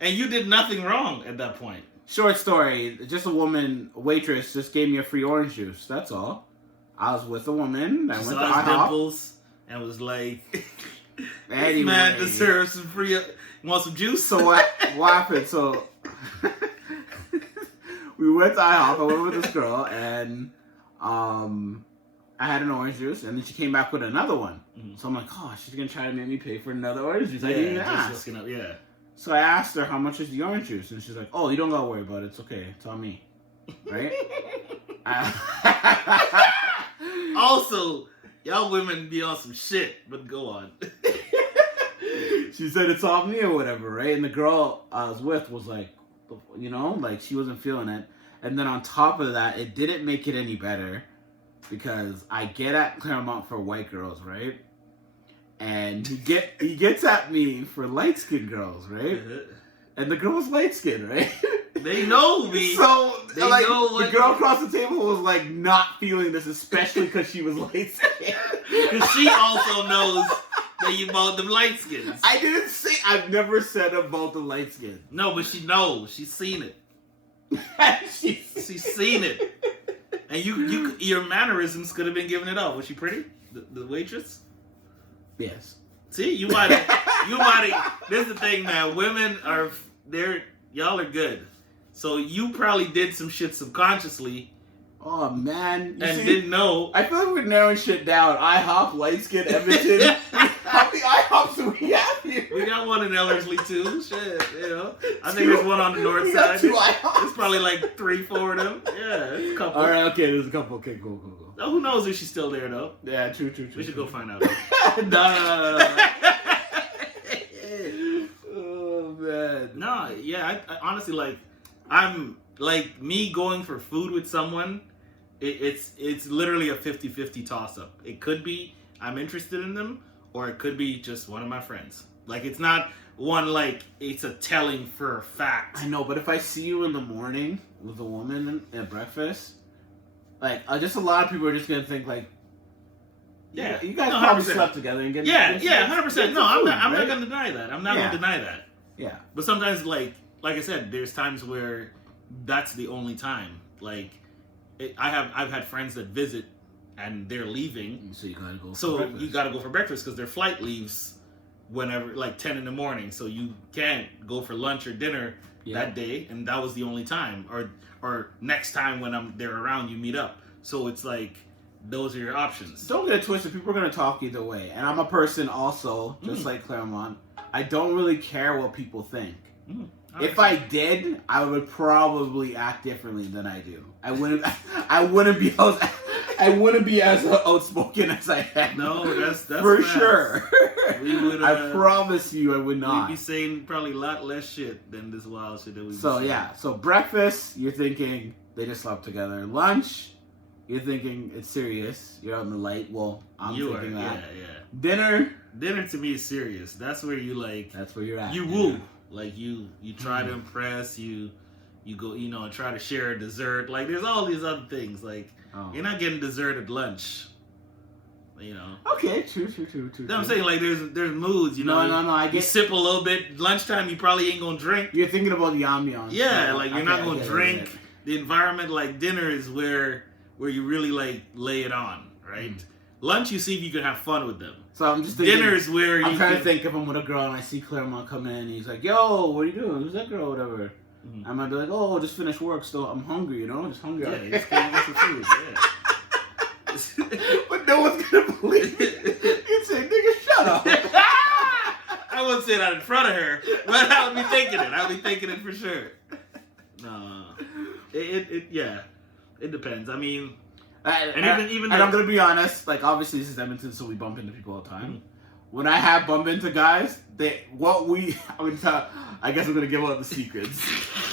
And you did nothing wrong at that point. Short story, just a waitress just gave me a free orange juice. That's all. I was with a woman. I went to IHOP. Dimples and was like, anyway. Man deserves some free... You want some juice? So what happened? So we went to IHOP. I went with this girl, and I had an orange juice, and then she came back with another one. Mm-hmm. So I'm like, oh, she's gonna try to make me pay for another orange juice. I didn't even ask. So I asked her how much is the orange juice, and she's like, oh, you don't gotta worry about it. It's okay. It's on me. Right? Also, y'all women be on some shit, but go on. She said it's on me or whatever, right? And the girl I was with was like, like she wasn't feeling it. And then on top of that, it didn't make it any better because I get at Claremont for white girls, right? And he gets at me for light-skinned girls, right? And the girl's light-skinned, right? They know me. So, the girl across the table was, like, not feeling this, especially because she was light-skinned. Because she also knows that you bought them light-skins. I didn't say, I've never said about the light-skins. No, but she knows. She's seen it. She's seen it. And your mannerisms could have been giving it up. Was she pretty? The waitress? Yes. See, you might have. This is the thing, man. Women y'all are good. So you probably did some shit subconsciously. Oh, man. Didn't know. I feel like we're narrowing shit down. IHOP, light skin, Edmonton. How many IHOPs do we have here? We got one in Ellerslie, too. Shit, I think there's one on the north side. Two IHOPs. There's probably like 3-4 of them. Yeah, there's a couple. All right, okay, there's a couple. Okay, cool. Oh, who knows if she's still there, though? Yeah, true. We should go find out. No. Oh, man. No, yeah, I honestly, like, I'm, like, me going for food with someone, it's literally a 50-50 toss-up. It could be I'm interested in them, or it could be just one of my friends. Like, it's not one, like, it's a telling for a fact. I know, but if I see you in the morning with a woman at breakfast, like, just a lot of people are just going to think, like, yeah, you guys probably slept together and get 100%. No, I'm not going to deny that. I'm not going to deny that. Yeah. But sometimes, like I said, there's times where that's the only time. Like, I've had friends that visit and they're leaving. So you gotta go. So you gotta go for breakfast because their flight leaves whenever, like 10 in the morning. So you can't go for lunch or dinner that day, and that was the only time. Or next time when they're around, you meet up. So it's like those are your options. Don't get it twisted. People are gonna talk either way, and I'm a person also, just like Claremont. I don't really care what people think. If I did, I would probably act differently than I do. I wouldn't be as outspoken as I am. No, that's for fast. Sure. We would, I promise you, I would not. We'd be saying probably a lot less shit than this wild shit that we. So yeah, so breakfast, you're thinking they just slept together. Lunch, you're thinking it's serious. You're out in the light. Well, I'm thinking that. Yeah. Dinner to me is serious. That's where you like. That's where you're at. You woo. Like you try to impress. You go, try to share a dessert. Like there's all these other things. Like you're not getting dessert at lunch. Okay, true. You know what I'm saying? Like there's moods. No. I get. You sip a little bit. Lunchtime, you probably ain't gonna drink. You're thinking about the ambiance. Yeah, like you're not gonna drink. The environment, like dinner, is where you really like lay it on, right? Lunch, you see if you can have fun with them. So I'm just thinking. Dinner is where I'm trying to think if I'm with a girl and I see Claremont come in and he's like, "Yo, what are you doing? Who's that girl? Whatever." I might be like, "Oh, just finished work, so I'm hungry. Just hungry." Yeah, just gonna get some food. Yeah. But no one's gonna believe it. You'd say, "Nigga, shut up." I wouldn't say that in front of her, but I would be thinking it. I would be thinking it for sure. No, it depends. I mean, even I'm gonna be honest. Like, obviously, this is Edmonton, so we bump into people all the time. When I have bumped into guys, I guess I'm gonna give out the secrets.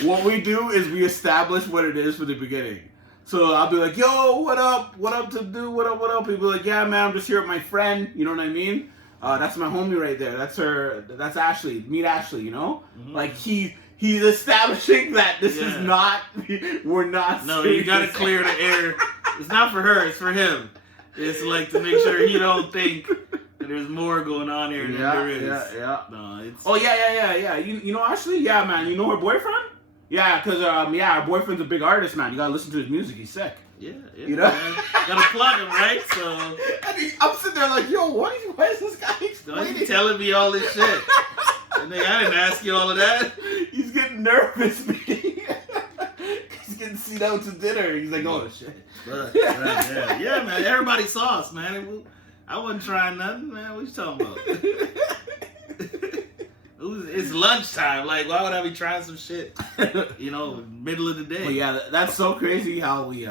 What we do is we establish what it is from the beginning. So I'll be like, "Yo, what up? What up to do? What up?" People are like, "Yeah, man, I'm just here with my friend." You know what I mean? That's my homie right there. That's her. That's Ashley. Meet Ashley. Like he's establishing that this is not. We're not. No, you gotta clear the air. It's not for her. It's for him. It's like to make sure he don't think that there's more going on here than there is. Yeah. No, it's. Oh yeah. You know Ashley? Yeah, man. You know her boyfriend? Yeah, because her boyfriend's a big artist, man. You gotta listen to his music. He's sick. Yeah. You know? Man. Gotta plug him, right? So. I'm sitting there like, yo, why is this guy explaining? He's telling me all this shit. And I didn't ask you all of that. He's getting nervous, man. He's getting seen out to dinner. He's like, oh shit. Yeah, man. Everybody saw us, man. I wasn't trying nothing, man. What you talking about? It's lunchtime. Like, why would I be trying some shit? Middle of the day. Well, yeah, that's so crazy how we,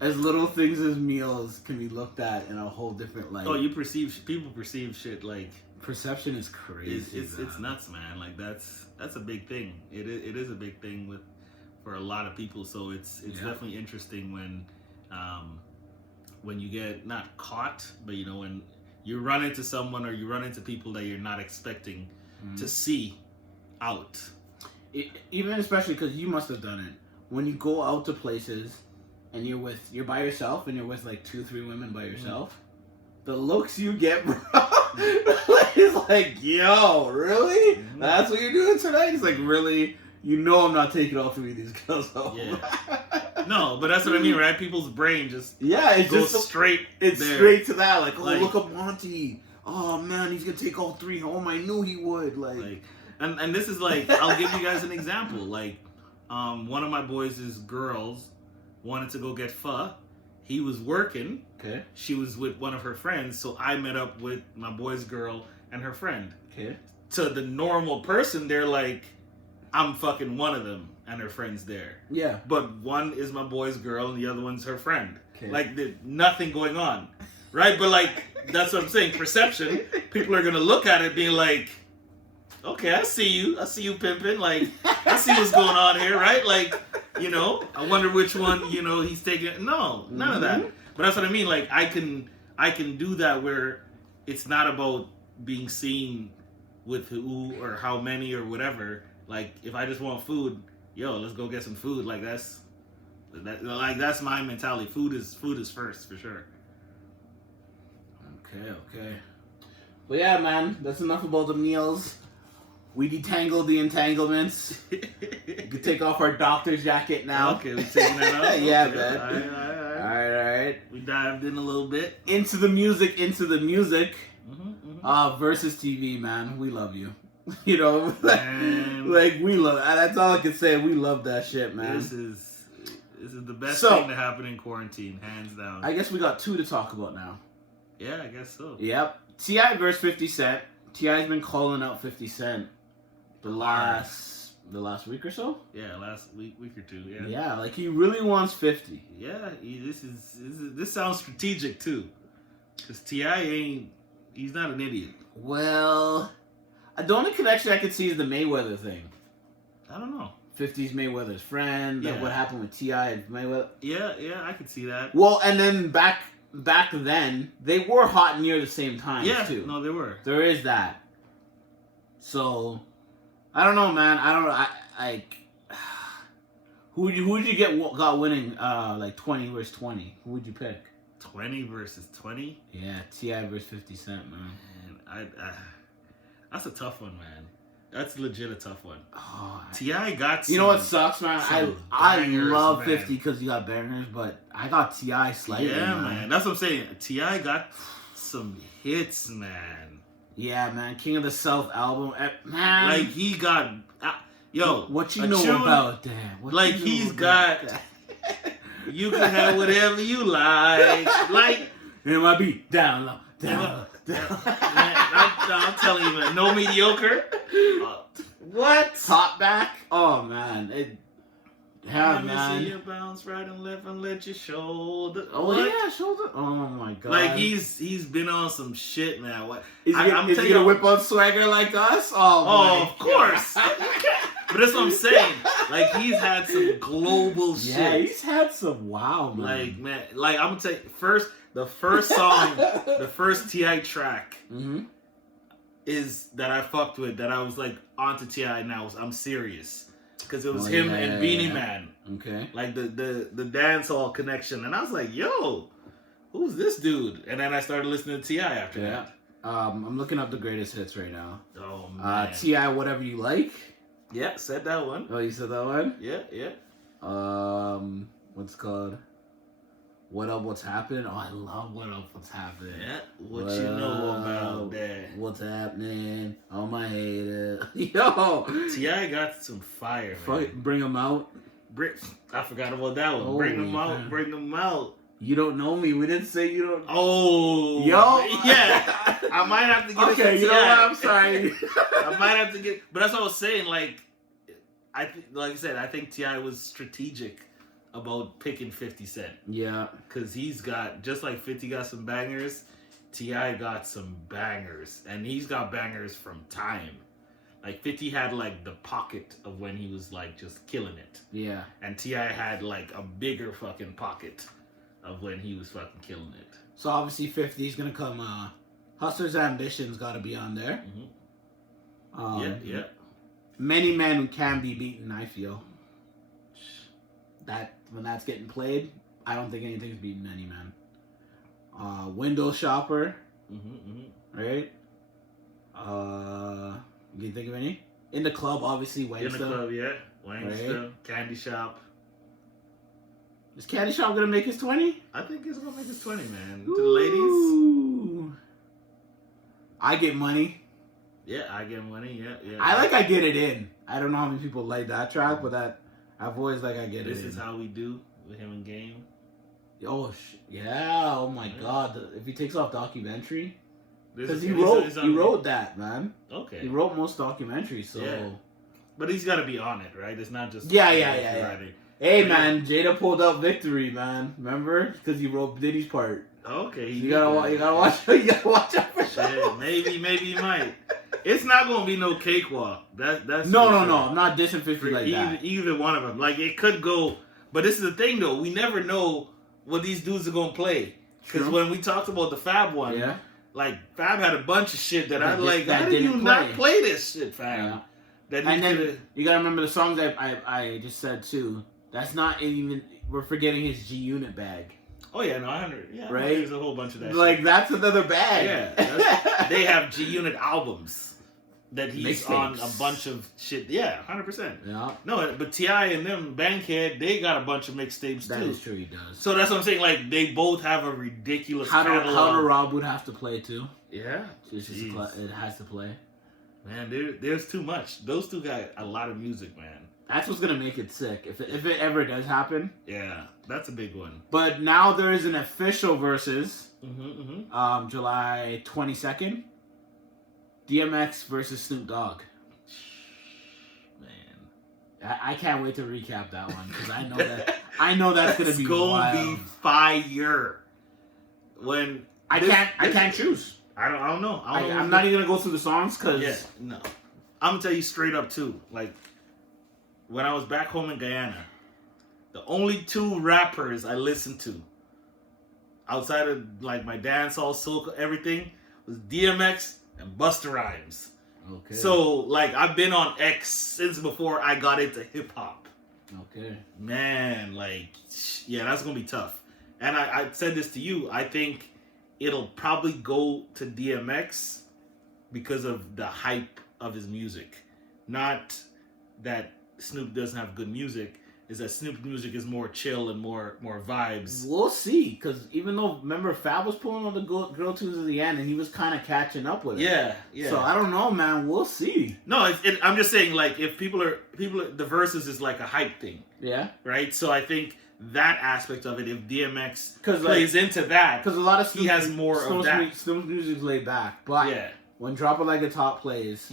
as little things as meals can be looked at in a whole different light. Oh, people perceive shit like. Perception is crazy. It's nuts, man. Like that's a big thing. It is a big thing for a lot of people. So it's definitely interesting when you get not caught, but when you run into someone or you run into people that you're not expecting to see out. Even especially because you must have done it when you go out to places and you're by yourself and you're with like 2-3 women by yourself. The looks you get, bro. It's like, yo, really? That's what you're doing tonight? It's like, really? I'm not taking all 3 of these girls home. Yeah. No, but that's what I mean, right? People's brain just it goes straight. It's there. Straight to that. Like, look up Monte. Oh man, he's gonna take all 3 home. I knew he would. And this is like, I'll give you guys an example. Like, one of my boys' girls wanted to go get pho. He was working. Okay. She was with one of her friends, so I met up with my boy's girl and her friend. Okay. To the normal person, they're like, I'm fucking one of them, and her friend's there. Yeah. But one is my boy's girl, and the other one's her friend. Okay. Like, there's nothing going on, right? But like, that's what I'm saying. Perception. People are gonna look at it, being like, okay, I see you pimping. Like, I see what's going on here, right? Like, I wonder which one, he's taking. No, none of that. But that's what I mean. Like, I can do that where it's not about being seen with who or how many or whatever. Like, if I just want food, let's go get some food. Like, that's my mentality. Food is first for sure. Okay. Well, yeah, man. That's enough about the meals. We detangled the entanglements. You could take off our doctor's jacket now. Okay, we taking that off? Yeah, okay. man. All All right. We dived in a little bit. Into the music. Verzuz TV, man. We love you. You know, like we love. That's all I can say. We love that shit, man. This is the best thing to happen in quarantine, hands down. I guess we got 2 to talk about now. Yeah, I guess so. Yep. T.I. versus 50 Cent. T.I.'s been calling out 50 Cent the last week or so. Yeah, last week or two. Yeah. Yeah, like he really wants 50. Yeah, this sounds strategic too, because T.I. he's not an idiot. Well, the only connection I could see is the Mayweather thing. I don't know. 50's Mayweather's friend. Yeah. Like what happened with T.I. and Mayweather. Yeah, I could see that. Well, and then back then, they were hot near the same time, too. No, they were. There is that. So, I don't know, man. Who'd you got winning, like 20 versus 20? Who would you pick? 20 versus 20? Yeah, T.I. versus 50 Cent, man. That's a tough one, man. That's legit a tough one. Oh, T.I. got You know what sucks, man? I love 50 because he got bangers, but I got T.I. slightly. Yeah, man. That's what I'm saying. T.I. got some hits, man. Yeah, man. King of the South album. Man. Like, he got... what you know about that? He's got... You can have whatever you like. Like... MIB, down low, down low. I'm telling you, man. No mediocre. What? Top back? Oh, man. Let me see you bounce right and left and let your shoulder. Oh, yeah, shoulder. Oh, my God. Like, he's been on some shit, man. What? Is he going to whip on swagger like us? Oh, of course. But that's what I'm saying. Like, he's had some global shit. Yeah, he's had some wow, man. Like, man. Like, I'm going to tell you, the first song, the first T.I. track is that I fucked with, that I was like, onto T.I. now. I'm serious. Because it was him and Beanie Man. Okay. Like the dance hall connection. And I was like, yo, who's this dude? And then I started listening to T.I. after that. I'm looking up the greatest hits right now. Oh, man. T.I. Whatever You Like. Yeah, said that one. Oh, you said that one? Yeah. What's it called? What Up, What's Happening? Oh, I love What Up, What's Happening. Yeah, what you know about that? What's happening? All my haters. Yo! T.I. got some fire, man. Bring them out. I forgot about that one. Oh, bring them out. You don't know me. We didn't say you don't. Oh. Yo! Yeah. I might have to get okay, you know what? I'm sorry. I might have to get... But that's what I was saying. Like I said, I think T.I. was strategic about picking 50 Cent. Yeah. Because he's got, just like 50 got some bangers, T.I. got some bangers. And he's got bangers from time. Like 50 had like the pocket of when he was like just killing it. Yeah. And T.I. had like a bigger fucking pocket of when he was fucking killing it. So obviously 50 is going to come, Hustler's Ambition's got to be on there. Yeah. Many Men Who Can Be Beaten, I feel. That when that's getting played, I don't think anything's beating Many Men. Window Shopper, right? Can you think of any? In the Club, obviously. Wanksta. In the Club, yeah. Wanksta, right? Candy Shop. Is Candy Shop gonna make his 20? I think it's gonna make his 20, man. Ooh. To the ladies. I Get Money. Yeah, I Get Money. Yeah. I Get It In. I don't know how many people like that track, but I've always I Get It In. This Is How We Do with him and Game. Oh yeah! Oh my God! If he takes off documentary, because he wrote that, man. Okay. He wrote most documentaries, so. Yeah. But he's got to be on it, right? It's not just. Yeah. Hey man, Jada pulled out Victory, man. Remember? Because he wrote Diddy's part. Okay. You gotta watch out for that. Maybe he might. It's not gonna be no cakewalk. That's no. I'm not dissing 50 like that. Either one of them. Like it could go, but this is the thing though. We never know what these dudes are gonna play. Because when we talked about the Fab one, like Fab had a bunch of shit that I like. How did you not play this shit, Fab? Yeah. Then you gotta remember the songs that I just said too. That's not even. We're forgetting his G Unit bag. Oh yeah, no, 100. Yeah, right. There's a whole bunch of that. Like shit. That's another bag. Yeah, they have G Unit albums. that he's on a bunch of shit. Yeah, 100%. Yeah. No, but T.I. and them, Bankhead, they got a bunch of mixtapes too. That is true, he does. So that's what I'm saying. Like, they both have a ridiculous catalog. How to Rob would have to play too. Yeah. It has to play. Man, there's too much. Those two got a lot of music, man. That's what's gonna make it sick if it ever does happen. Yeah, that's a big one. But now there is an official versus. July 22nd. DMX versus Snoop Dogg. Man, I can't wait to recap that one because I know that's gonna be wild. Be fire. When I can't choose. I don't know. I'm not even gonna go through the songs because no. I'm gonna tell you straight up too. Like when I was back home in Guyana, the only two rappers I listened to outside of like my dancehall, soul, everything was DMX and Busta Rhymes. Okay. So like I've been on X since before I got into hip hop. Okay. Man, like yeah, that's gonna be tough. And I said this to you. I think it'll probably go to DMX because of the hype of his music. Not that Snoop doesn't have good music, is that Snoop's music is more chill and more vibes. We'll see, because even though, remember, Fab was pulling on the girl tunes at the end, and he was kind of catching up with it. Yeah. So I don't know, man. We'll see. No, I'm just saying, like, if people are, the verses is like a hype thing. Yeah. Right? So I think that aspect of it, if DMX plays into that, because a lot of he has more of that. Snoop's music's laid back, but when Drop It Like a Top plays,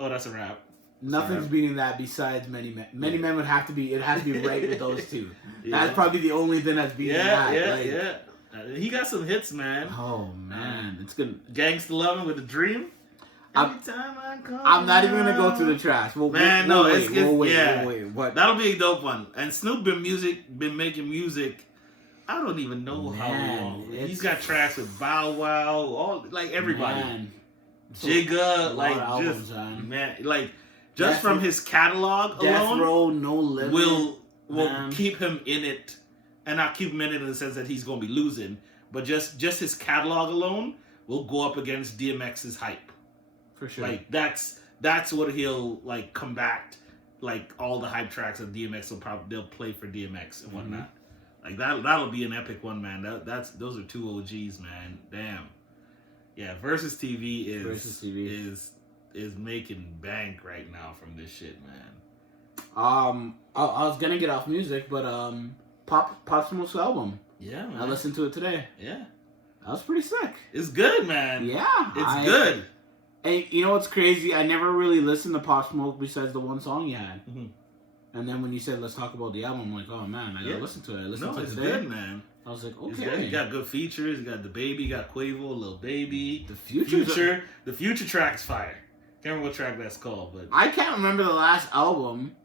oh, that's a rap. Nothing's beating that besides Many Men. Many Men would have to be, it has to be right with those two. That's probably the only thing that's beating that. He got some hits, man. Oh, man. It's good. Gangsta Lovin' with a Dream. I'm not even going to go through the trash. We'll wait. What? That'll be a dope one. And Snoop been making music, I don't even know how long. He's got tracks with Bow Wow, all, like everybody. Man. Jigga, like albums, just, man, like, just from his catalog alone, Row, No Limit will keep him in it, and not keep him in it in the sense that he's going to be losing, but just his catalog alone will go up against DMX's hype. For sure. Like that's what he'll like combat, like all the hype tracks of DMX they'll play for DMX and whatnot. Like that'll be an epic one, man. Those are two OGs, man. Damn. Yeah, Verzuz TV is making bank right now from this shit, man. I was gonna get off music, but Pop Smoke's album. Yeah, man. I listened to it today. Yeah, that was pretty sick. It's good, man. Yeah, it's good. And you know what's crazy? I never really listened to Pop Smoke besides the one song you had. And then when you said let's talk about the album, I'm like, oh man, I gotta listen to it. I listened to it today. Good, man. I was like, okay. You got good features. You got the baby. You got Quavo, Lil Baby. The Future track's fire. Can't remember what track that's called, but I can't remember the last album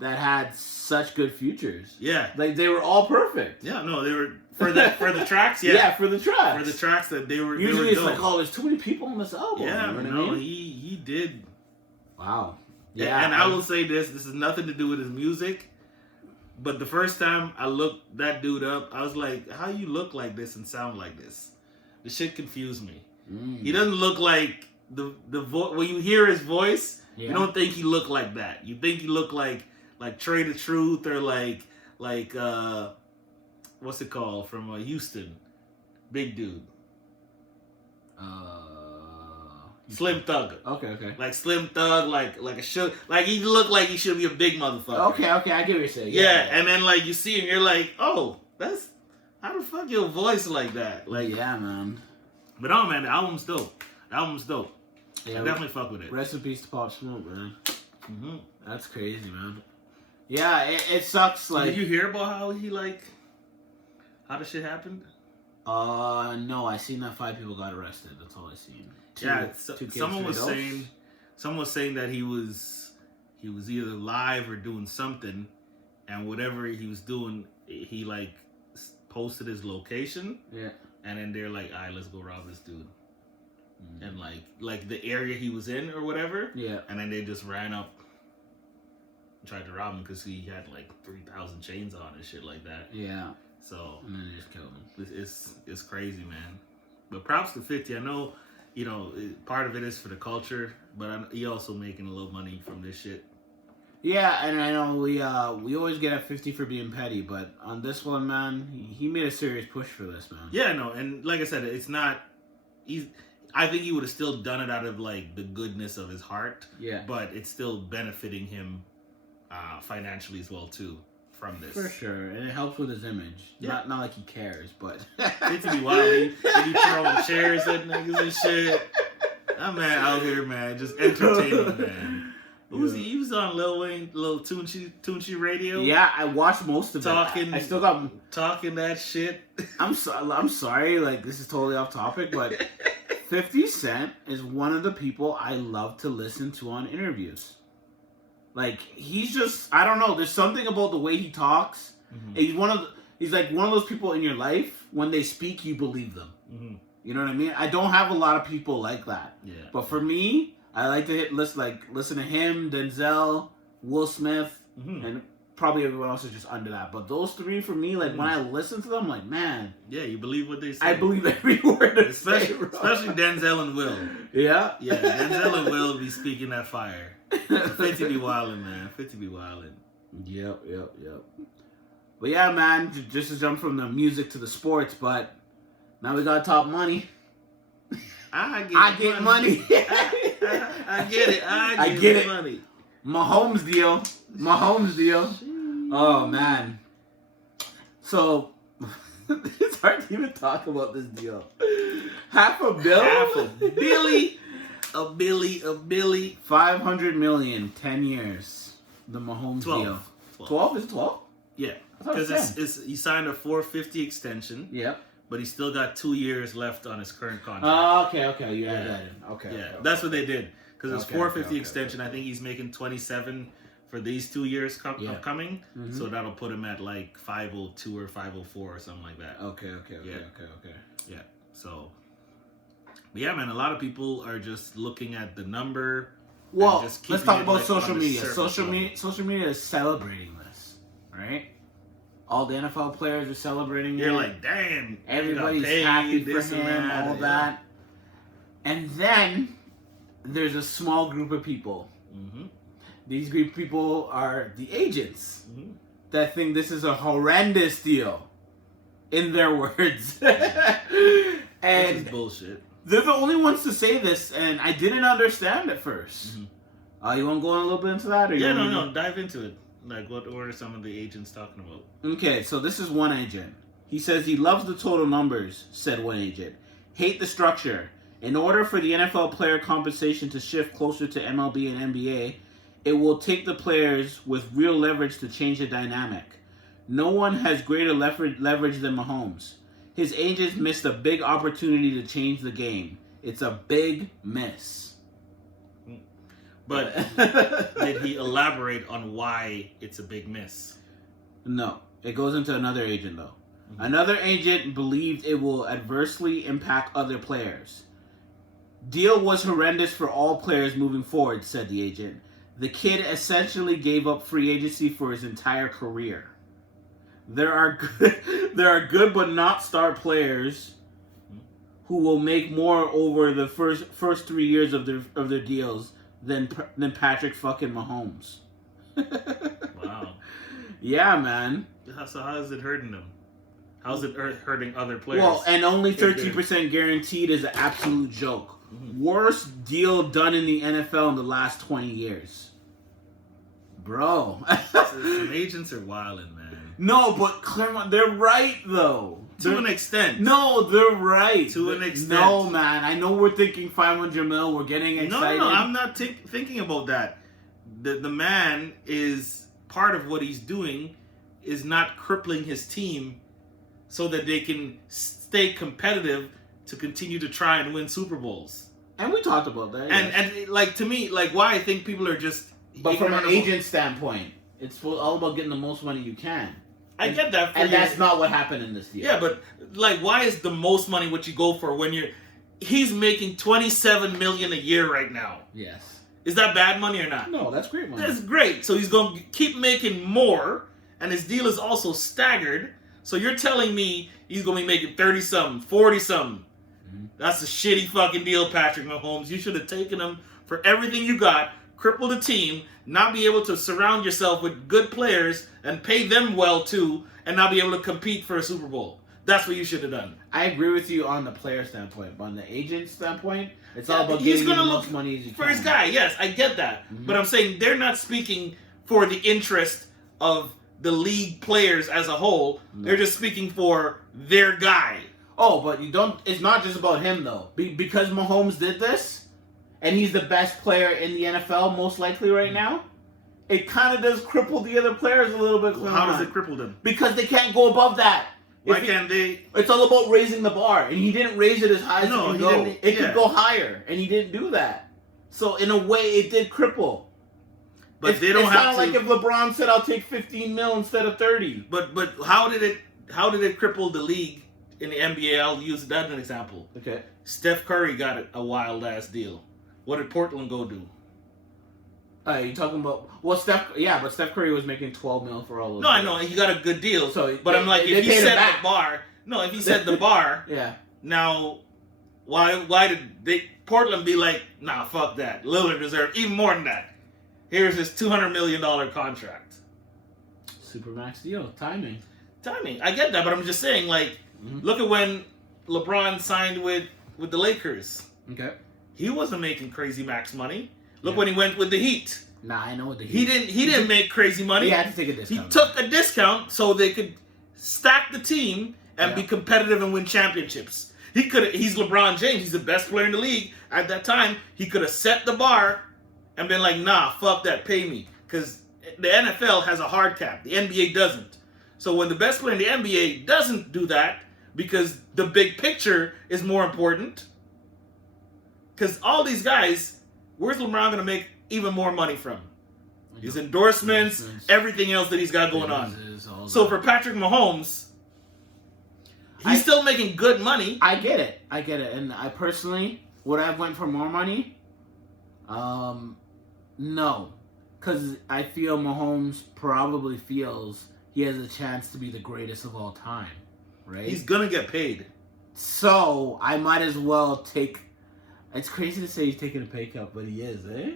that had such good features. Yeah, like they were all perfect. Yeah, no, they were for the tracks. Yeah, yeah, for the tracks. For the tracks that they were. Usually they were it's like, oh, there's too many people on this album. Yeah, you know no, what I mean? he did. Wow. Yeah, and I will say this is nothing to do with his music, but the first time I looked that dude up, I was like, how you look like this and sound like this? The shit confused me. He doesn't look like the when you hear his voice, you don't think he look like that. You think he look like Trey the Truth or like what's it called from Houston, big dude. Slim Thug. Okay. Like Slim Thug, like he look like he should be a big motherfucker. Okay, I get what you're saying. Yeah, and then like you see him, you're like, oh, that's how the fuck your voice like that? Like, yeah, man. But oh man, the album's dope. Yeah, I definitely fuck with it. Rest in peace to Pop Smoke, man. That's crazy, man. Yeah, it sucks. Like, did you hear about how the shit happened? No, I seen that 5 people got arrested. That's all I seen. Someone was saying that he was either live or doing something, and whatever he was doing, he like posted his location. Yeah. And then they're like, all right, let's go rob this dude. And like the area he was in or whatever. Yeah. And then they just ran up and tried to rob him because he had like 3,000 chains on and shit like that. Yeah. So. And then they just killed him. It's crazy, man. But props to 50. I know part of it is for the culture, but he also making a little money from this shit. Yeah, and I know we always get at 50 for being petty, but on this one, man, he made a serious push for this, man. Yeah, no, and like I said, it's not. I think he would have still done it out of like the goodness of his heart. Yeah, but it's still benefiting him financially as well too from this. For sure, and it helps with his image. Yeah. Not like he cares, but it's be wild. He throwing chairs at niggas and shit. That man out here, man, just entertaining, man. He was on Lil Wayne, Lil Tunchi Radio. Yeah, I watched most of it. I still got talking that shit. I'm sorry, like this is totally off topic, but 50 Cent is one of the people I love to listen to on interviews. Like he's just, I don't know. There's something about the way he talks. Mm-hmm. He's like one of those people in your life. When they speak, you believe them. Mm-hmm. You know what I mean? I don't have a lot of people like that. Yeah. But for me, I like to listen to him, Denzel, Will Smith, and probably everyone else is just under that. But those three for me, like when I listen to them, I'm like, man, yeah, you believe what they say. I believe every word they say, especially Denzel and Will. Yeah, Denzel and Will be speaking that fire. 50 be wildin', man. 50 be wildin'. Yep. But yeah, man, just to jump from the music to the sports, but now we gotta talk money. I get money. I get it. I get it. Money. Mahomes deal. Oh man. So it's hard to even talk about this deal. $500 million. A billy. 500 million, 10 years. The Mahomes 12. deal. 12? Is it 12? Yeah. Because he signed a $450 extension. Yep. But he still got 2 years left on his current contract. Oh, okay. You added that in. Okay. Yeah, that's what they did. Because it's $450 extension. I think he's making 27 for these 2 years upcoming. Mm-hmm. So that'll put him at like 502 or 504 or something like that. Okay. Yeah. So, but yeah, man, a lot of people are just looking at the number. Well, let's talk about social media. Social media is celebrating this, right? All the NFL players are celebrating. You're like, damn. Everybody's happy for him, all that. And then there's a small group of people. Mm-hmm. These group of people are the agents that think this is a horrendous deal, in their words. And this is bullshit. They're the only ones to say this, and I didn't understand at first. Mm-hmm. You want to go on a little bit into that? Or no, dive into it. Like, what are some of the agents talking about? Okay, so this is one agent. He says he loves the total numbers, said one agent. Hate the structure. In order for the NFL player compensation to shift closer to MLB and NBA, it will take the players with real leverage to change the dynamic. No one has greater leverage than Mahomes. His agents missed a big opportunity to change the game. It's a big miss. But did he elaborate on why it's a big miss? No. It goes into another agent, though. Mm-hmm. Another agent believed it will adversely impact other players. Deal was horrendous for all players moving forward, said the agent. The kid essentially gave up free agency for his entire career. There are good but not star players who will make more over the first 3 years of their deals than Patrick fucking Mahomes. Wow. Yeah, man. So how is it hurting them? How's it hurting other players? Well, and only 13% guaranteed is an absolute joke. Mm-hmm. Worst deal done in the NFL in the last 20 years. Bro. Some agents are wilding, man. No, but Claremont, they're right, though. To an extent. No, they're right. To an extent. No, man. I know we're thinking 500 mil. We're getting excited. No, I'm not thinking about that. The man is, part of what he's doing is not crippling his team so that they can stay competitive to continue to try and win Super Bowls. And we talked about that. And like, to me, like, why I think people are just... But from an agent standpoint, it's all about getting the most money you can. I get that. And that's not what happened in this deal. Yeah, but like, why is the most money what you go for when he's making $27 million a year right now? Yes. Is that bad money or not? No, that's great money. That's great. So he's going to keep making more, and his deal is also staggered. So you're telling me he's going to be making 30-something, 40-something. That's a shitty fucking deal, Patrick Mahomes. You should have taken him for everything you got, cripple the team, not be able to surround yourself with good players and pay them well too, and not be able to compete for a Super Bowl. That's what you should have done. I agree with you on the player standpoint, but on the agent standpoint, it's all about getting as much money as you can. For his guy, yes, I get that. But I'm saying they're not speaking for the interest of the league players as a whole. No. They're just speaking for their guy. Oh, but you don't. It's not just about him though. Because Mahomes did this, and he's the best player in the NFL most likely right now. It kind of does cripple the other players a little bit. How does it cripple them? Because they can't go above that. Why can't they? It's all about raising the bar, and he didn't raise it as high as it can go. It could go higher, and he didn't do that. So in a way, it did cripple. But they don't have to. It's kind of like if LeBron said, "I'll take 15 mil instead of 30." But how did it cripple the league in the NBA? I'll use that as an example. Okay. Steph Curry got a wild ass deal. What did Portland go do? You talking about but Steph Curry was making 12 mil for all those. No, I know he got a good deal. But I'm like, if he set the bar, if he set the bar, yeah. Now, why did Portland be like, nah, fuck that. Lillard deserved even more than that. Here's his $200 million contract. Supermax deal, timing. I get that, but I'm just saying, look at when LeBron signed with the Lakers. Okay. He wasn't making crazy max money. Look when he went with the Heat. Nah, I know what the Heat. He didn't make crazy money. He had to take a discount. He took a discount so they could stack the team and be competitive and win championships. He's LeBron James. He's the best player in the league at that time. He could have set the bar and been like, nah, fuck that, pay me. Because the NFL has a hard cap. The NBA doesn't. So when the best player in the NBA doesn't do that, because the big picture is more important, because all these guys, where's LeBron going to make even more money from? His endorsements, everything else that he's got going on. So for Patrick Mahomes, he's still making good money. I get it. And I personally, would I have went for more money? No. Because I feel Mahomes probably feels he has a chance to be the greatest of all time. Right? He's going to get paid. So I might as well take... It's crazy to say he's taking a pay cut, but he is, eh?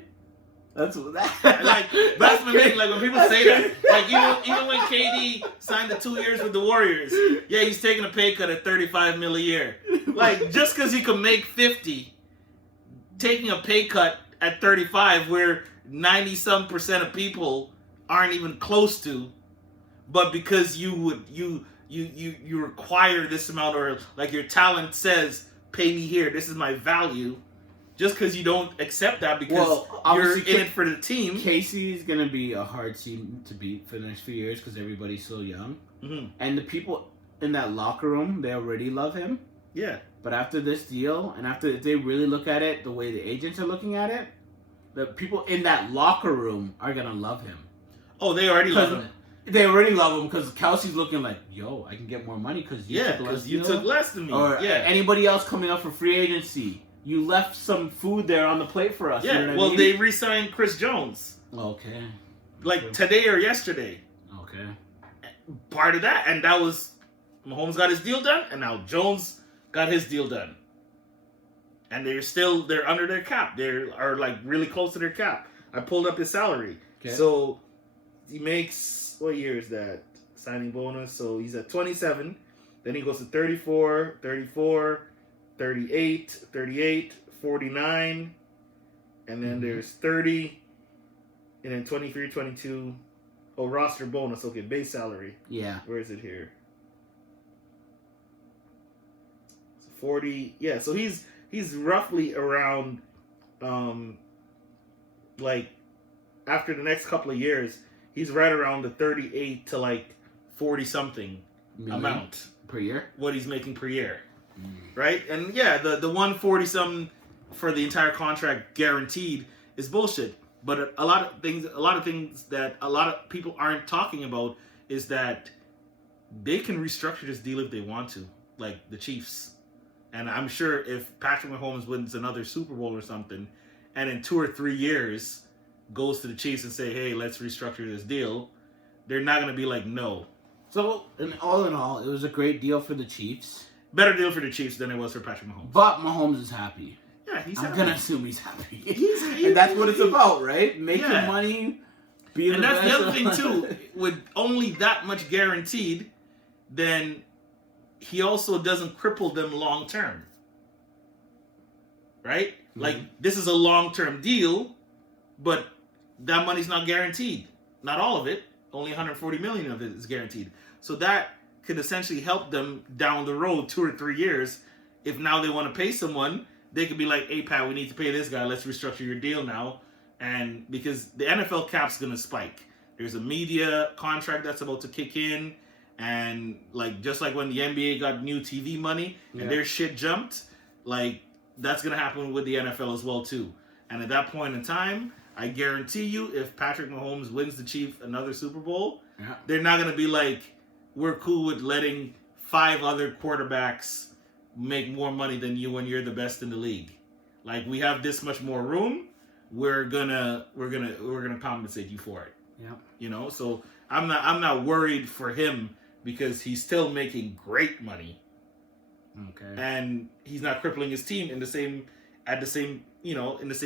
That's the thing. Like when people say that, like even when KD signed the 2 years with the Warriors, he's taking a pay cut at $35 million a year. Like just because he can make 50, taking a pay cut at 35, where 90-some% of people aren't even close to, but because you require this amount, or like your talent says, pay me here, this is my value. Just because you don't accept that because you're in it for the team. Casey's going to be a hard team to beat for the next few years because everybody's so young. Mm-hmm. And the people in that locker room, they already love him. Yeah. But after this deal, and after if they really look at it the way the agents are looking at it, the people in that locker room are going to love him. Oh, they already love him. They already love him because Kelsey's looking like, yo, I can get more money because you took less than me. Or anybody else coming up for free agency. You left some food there on the plate for us. Yeah, you know what I mean? They re-signed Chris Jones. Okay. Like today or yesterday. Okay. Part of that, and that was Mahomes got his deal done, and now Jones got his deal done. And they're under their cap. They are like really close to their cap. I pulled up his salary. Okay. So he makes, what year is that? Signing bonus. So he's at 27. Then he goes to 34, 38, 49, and then there's 30, and then 23, 22. Oh, roster bonus. Okay, base salary. Yeah. Where is it here? 40. Yeah, so he's roughly around, like, after the next couple of years, he's right around the 38 to like 40 something amount per year. What he's making per year. Right? And yeah, the 140 something for the entire contract guaranteed is bullshit. But a lot of things that a lot of people aren't talking about is that they can restructure this deal if they want to, like the Chiefs. And I'm sure if Patrick Mahomes wins another Super Bowl or something, and in 2 or 3 years goes to the Chiefs and say, hey, let's restructure this deal, they're not going to be like, no. So, in all, it was a great deal for the Chiefs. better deal for the Chiefs than it was for Patrick Mahomes. But Mahomes is happy. Yeah, he's I'm happy. gonna assume he's happy. And that's what it's about, right? Making money, being and the that's best. the other thing too. With only that much guaranteed, then he also doesn't cripple them long term. Right? Like this is a long term deal, but that money's not guaranteed. Not all of it. Only 140 million of it is guaranteed. So that could essentially help them down the road 2 or 3 years. If now they want to pay someone, they could be like, "Hey Pat, we need to pay this guy. Let's restructure your deal now." And because the NFL cap's gonna spike, there's a media contract that's about to kick in, and like just like when the NBA got new TV money and their shit jumped, like that's gonna happen with the NFL as well too. And at that point in time, I guarantee you, if Patrick Mahomes wins the Chiefs another Super Bowl, they're not gonna be like, "We're cool with letting 5 other quarterbacks make more money than you when you're the best in the league. Like we have this much more room. We're gonna compensate you for it." Yeah. You know, so I'm not worried for him because he's still making great money. Okay. And he's not crippling his team in the same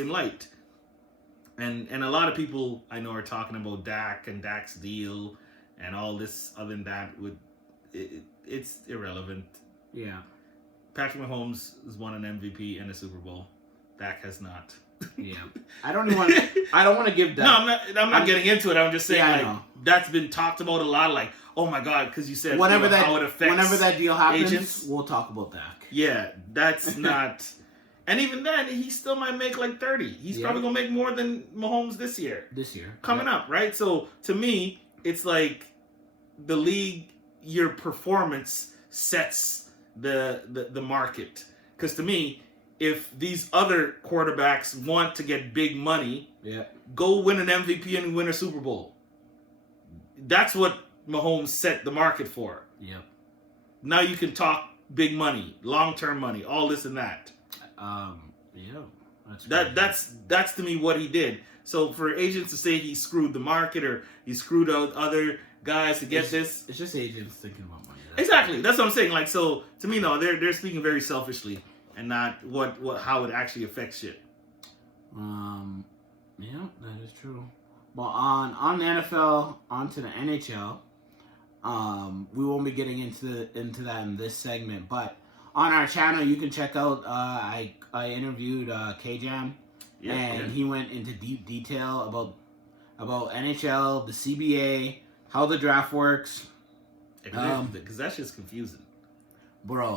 light. And a lot of people I know are talking about Dak and Dak's deal and all this other than that. It's irrelevant. Yeah. Patrick Mahomes has won an MVP and a Super Bowl. Dak has not. Yeah. I don't want to give Dak. No, I'm not getting into it. I'm just saying that's been talked about a lot. Like, oh my God, because you said how it affects whenever that deal happens, agents. We'll talk about Dak. Yeah, that's not. And even then, he still might make like 30. He's probably gonna make more than Mahomes this year. Coming up, right? So to me, it's like the league. Your performance sets the market. Because to me, if these other quarterbacks want to get big money, go win an MVP and win a Super Bowl. That's what Mahomes set the market for. Yep. Now you can talk big money, long-term money, all this and that. That's to me what he did. So for agents to say he screwed the market or he screwed out other guys to get this, it's just agents thinking about money. Exactly. That's what I'm saying. Like, so to me, no, they're speaking very selfishly and not how it actually affects shit. Yeah, that is true. Well, on the NFL, onto the NHL. We won't be getting into that in this segment, but on our channel you can check out. I interviewed K-Jam, he went into deep detail about NHL, the CBA, how the draft works. Because that's just confusing, bro.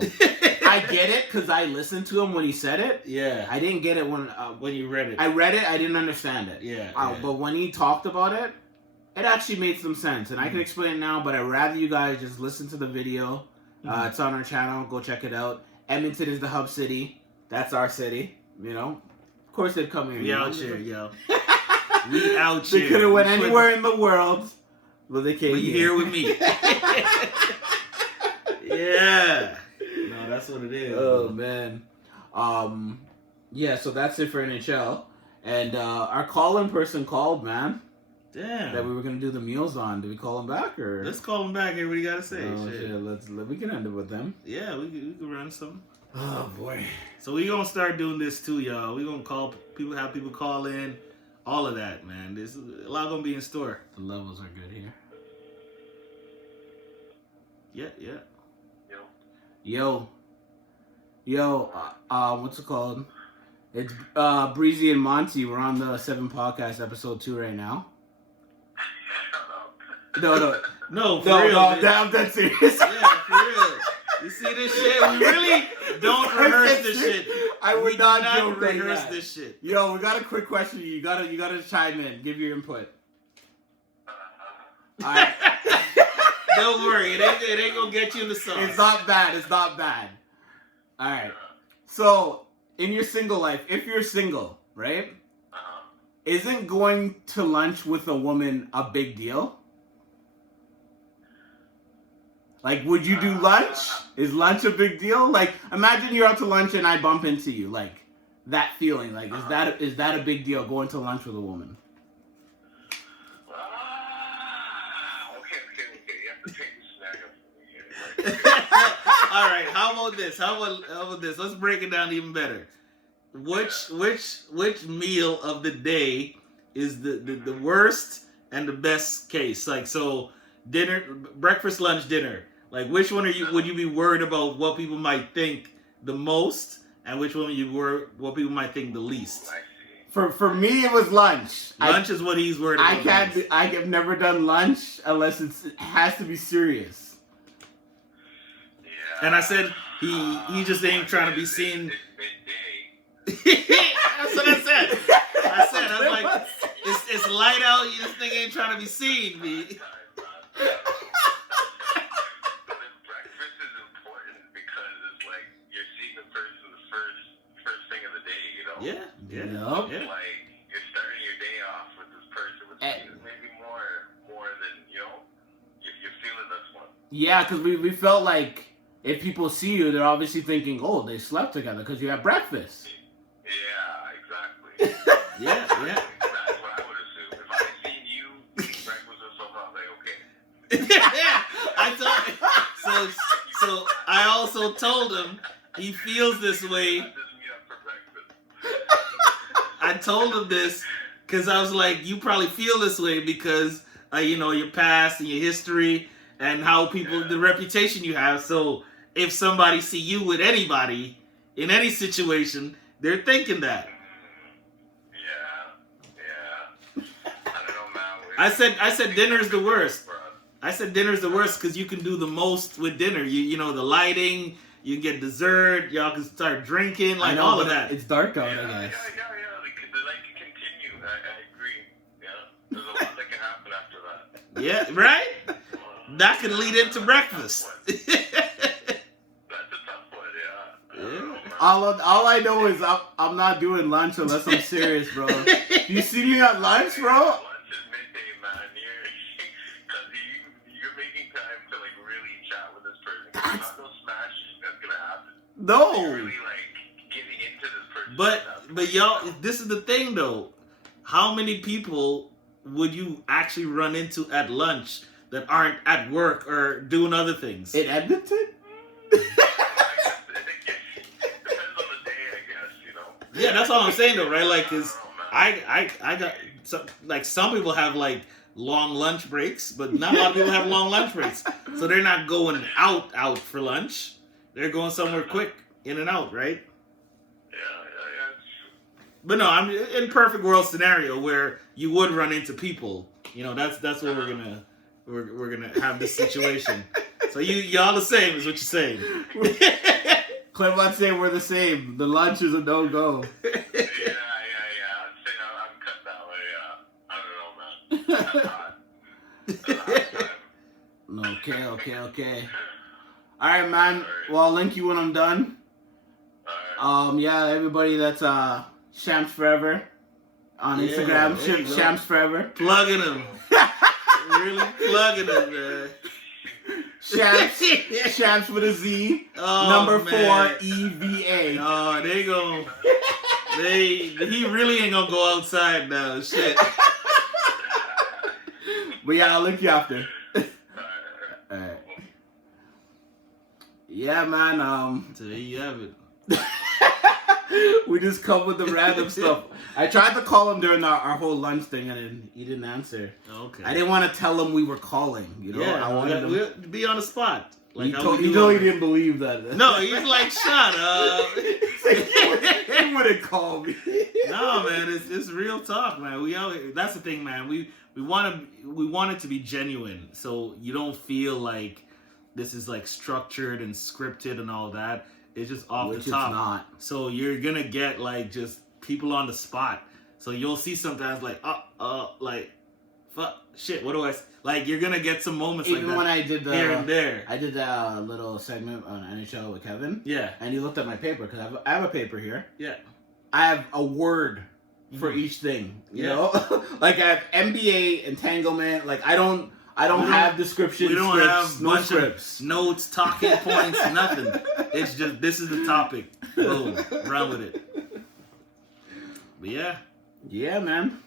I get it because I listened to him when he said it. Yeah, I didn't get it when you read it. I read it. I didn't understand it. But when he talked about it, it actually made some sense, and I can explain it now. But I'd rather you guys just listen to the video. It's on our channel. Go check it out. Edmonton is the hub city. That's our city. You know, of course they'd come here. We out here, yo. We out here. They could have went anywhere in the world, but they came here with me. Yeah. No, that's what it is. Oh man. Yeah. So that's it for NHL, and our call-in person called, man. Damn. That we were gonna do the meals on. Did we call him back or? Let's call him back. Everybody gotta say. Oh, shit. We can end it with them. Yeah, we can run some. Oh boy. So we gonna start doing this too, y'all. We gonna call people, have people call in, all of that, man. There's a lot gonna be in store. The levels are good here. Yeah. Yo. What's it called? It's Breezy and Monte. We're on the 7 podcast episode 2 right now. No, for real. I'm dead serious. Yeah, for real. You see this shit? We really don't rehearse this shit. I would not rehearse this shit. Yo, we got a quick question. You gotta chime in. Give your input. All right. Don't worry, it ain't gonna get you in the sauce. It's not bad. All right. So, in your single life, if you're single, right? Isn't going to lunch with a woman a big deal? Like, would you do lunch? Is lunch a big deal? Like, imagine you're out to lunch and I bump into you. Like, that feeling. Like, is that a big deal, going to lunch with a woman? Okay. You have to take the scenario. All right. How about this? How about this? Let's break it down even better. Which meal of the day is the worst and the best case? Like, so dinner, breakfast, lunch, dinner. Like, which one would you be worried about what people might think the most, and which one what people might think the least? For me, it was lunch. Lunch is what he's worried about. I have never done lunch unless it has to be serious. Yeah. And I said he just ain't trying to be seen. That's what I said. I was like, it's light out. This thing ain't trying to be seen, me. Breakfast is important because it's like you're seeing the person the first thing of the day, you know? Yeah. Like you're starting your day off with this person, which is maybe more than, you know, you're feeling this one. Yeah, because we felt like if people see you, they're obviously thinking, oh, they slept together because you had breakfast. Yeah, exactly. Yeah. That's what I would assume. If I seen you eat breakfast or something, I'm like, okay. Yeah. So I also told him he feels this way. I told him this because I was like, you probably feel this way because your past and your history and how the reputation you have. So if somebody see you with anybody in any situation, they're thinking that. Yeah. I don't know, man. I said dinner's the worst. I said dinner's the worst because you can do the most with dinner. You know, the lighting, you can get dessert, y'all can start drinking, like all of that. It's dark out, I guess. Yeah. The light can continue. I agree. Yeah. There's a lot that can happen after that. Yeah, right? That could lead into breakfast. That's a tough one, yeah. All I know is I'm not doing lunch unless I'm serious, bro. You see me at lunch, bro? Lunch is midday, man. You're making time to like really chat with this person. There's not no smashing that's gonna happen. No. You're really like getting into this person. But y'all, this is the thing though. How many people would you actually run into at lunch that aren't at work or doing other things? In Edmonton? Yeah, that's all I'm saying though, right? Like, cause I got some people have like long lunch breaks, but not a lot of people have long lunch breaks, so they're not going out for lunch. They're going somewhere quick, in and out, right? Yeah. But no, I'm in perfect world scenario where you would run into people. You know, that's what we're gonna have this situation. So y'all the same is what you're saying. Clement's saying we're the same. The lunch is a no-go. Yeah. I'd say I'm cut that way. I don't know, man. Okay. All right, man. Well, I'll link you when I'm done. Yeah, everybody that's Shams Forever on Instagram. Shams Forever. Plugging them. Really plugging them, man. Shams with a Z. Number 4 EVA. Oh, he really ain't gonna go outside now. Shit. But yeah, I'll link you after. Alright. Yeah, man. So there you have it. We just come with the random stuff. I tried to call him during our whole lunch thing, and he didn't answer. Okay. I didn't want to tell him we were calling. You know, yeah, I wanted him to be on the spot. Like he didn't believe that. No, he's like, shut up. He wouldn't call me. No, man, it's real talk, man. That's the thing, man. We want it to be genuine, so you don't feel like this is like structured and scripted and all that. It's just off the top. It's not. So you're gonna get like just people on the spot. So you'll see sometimes like like fuck shit. What do I like? You're gonna get some moments even like that. When I did here and there. I did that little segment on NHL with Kevin. Yeah. And he looked at my paper because I have a paper here. Yeah. I have a word for each thing. You know, like I have NBA, entanglement. Like I don't have descriptions. We don't scripts, have no bunch scripts, of notes, talking points, nothing. It's just this is the topic. Boom, run with it. But yeah, man.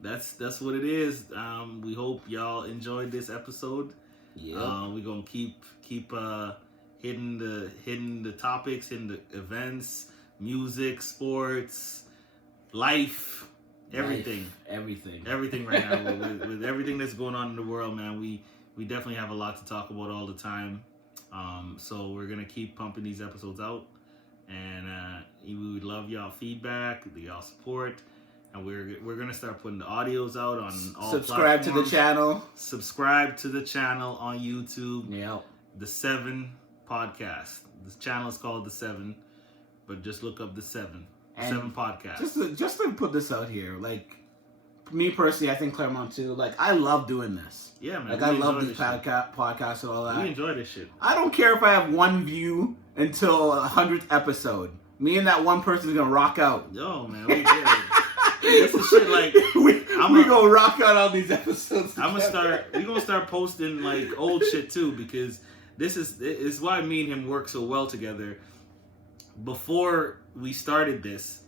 That's what it is. We hope y'all enjoyed this episode. Yeah. We're gonna keep hitting the topics, hitting the events, music, sports, life, everything. Everything right now. with everything that's going on in the world, man, we definitely have a lot to talk about all the time. So we're gonna keep pumping these episodes out, and we would love y'all feedback, y'all support, and we're gonna start putting the audios out on all Subscribe platforms. to the channel. Subscribe to the channel on YouTube. Yeah. The 7 Podcast. This channel is called The 7, but just look up The 7. The 7 Podcast. Just to put this out here, like, me personally, I think Claremont too, like, I love doing this. Yeah, man. Like, I love these podcasts and all that. We enjoy this shit. I don't care if I have 1 view until 100th episode. Me and that one person is gonna rock out. Yo, man, we did. This is shit like we gonna rock out on these episodes. We gonna start posting like old shit too, because this is why me and him work so well together. Before we started this,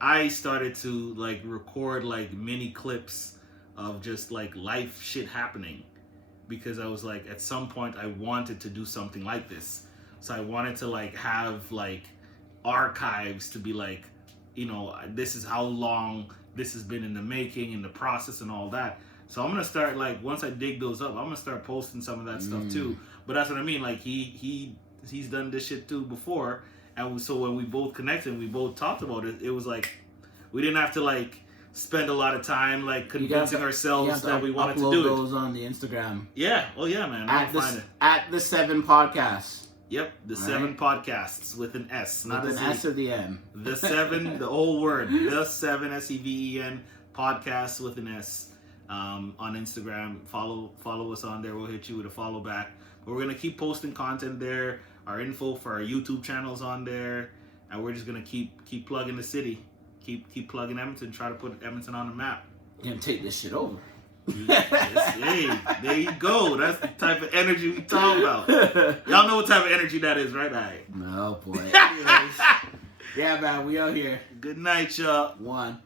I started to like record like mini clips of just like life shit happening, because I was like, at some point I wanted to do something like this. So I wanted to like have like archives to be like, you know, this is how long this has been in the making, in the process and all that. So I'm gonna start like, once I dig those up, I'm gonna start posting some of that stuff too. But that's what I mean, like he's done this shit too before, and so when we both connected and we both talked about it, it was like we didn't have to like spend a lot of time like convincing ourselves that we wanted to do it. Those on the Instagram. Yeah, oh yeah, man. At the 7 Podcasts. Yep, the 7 Podcasts with an S, not with an S at the end. The 7, the whole word, the 7 SEVEN Podcasts with an S. On Instagram, follow us on there. We'll hit you with a follow back. But we're gonna keep posting content there. Our info for our YouTube channels on there, and we're just gonna keep plugging the city, keep plugging Edmonton, try to put Edmonton on the map. You're gonna take this shit over. Hey, there you go. That's the type of energy we talk about. Y'all know what type of energy that is, right? No, boy. Yeah, man, we out here. Good night, y'all. 1.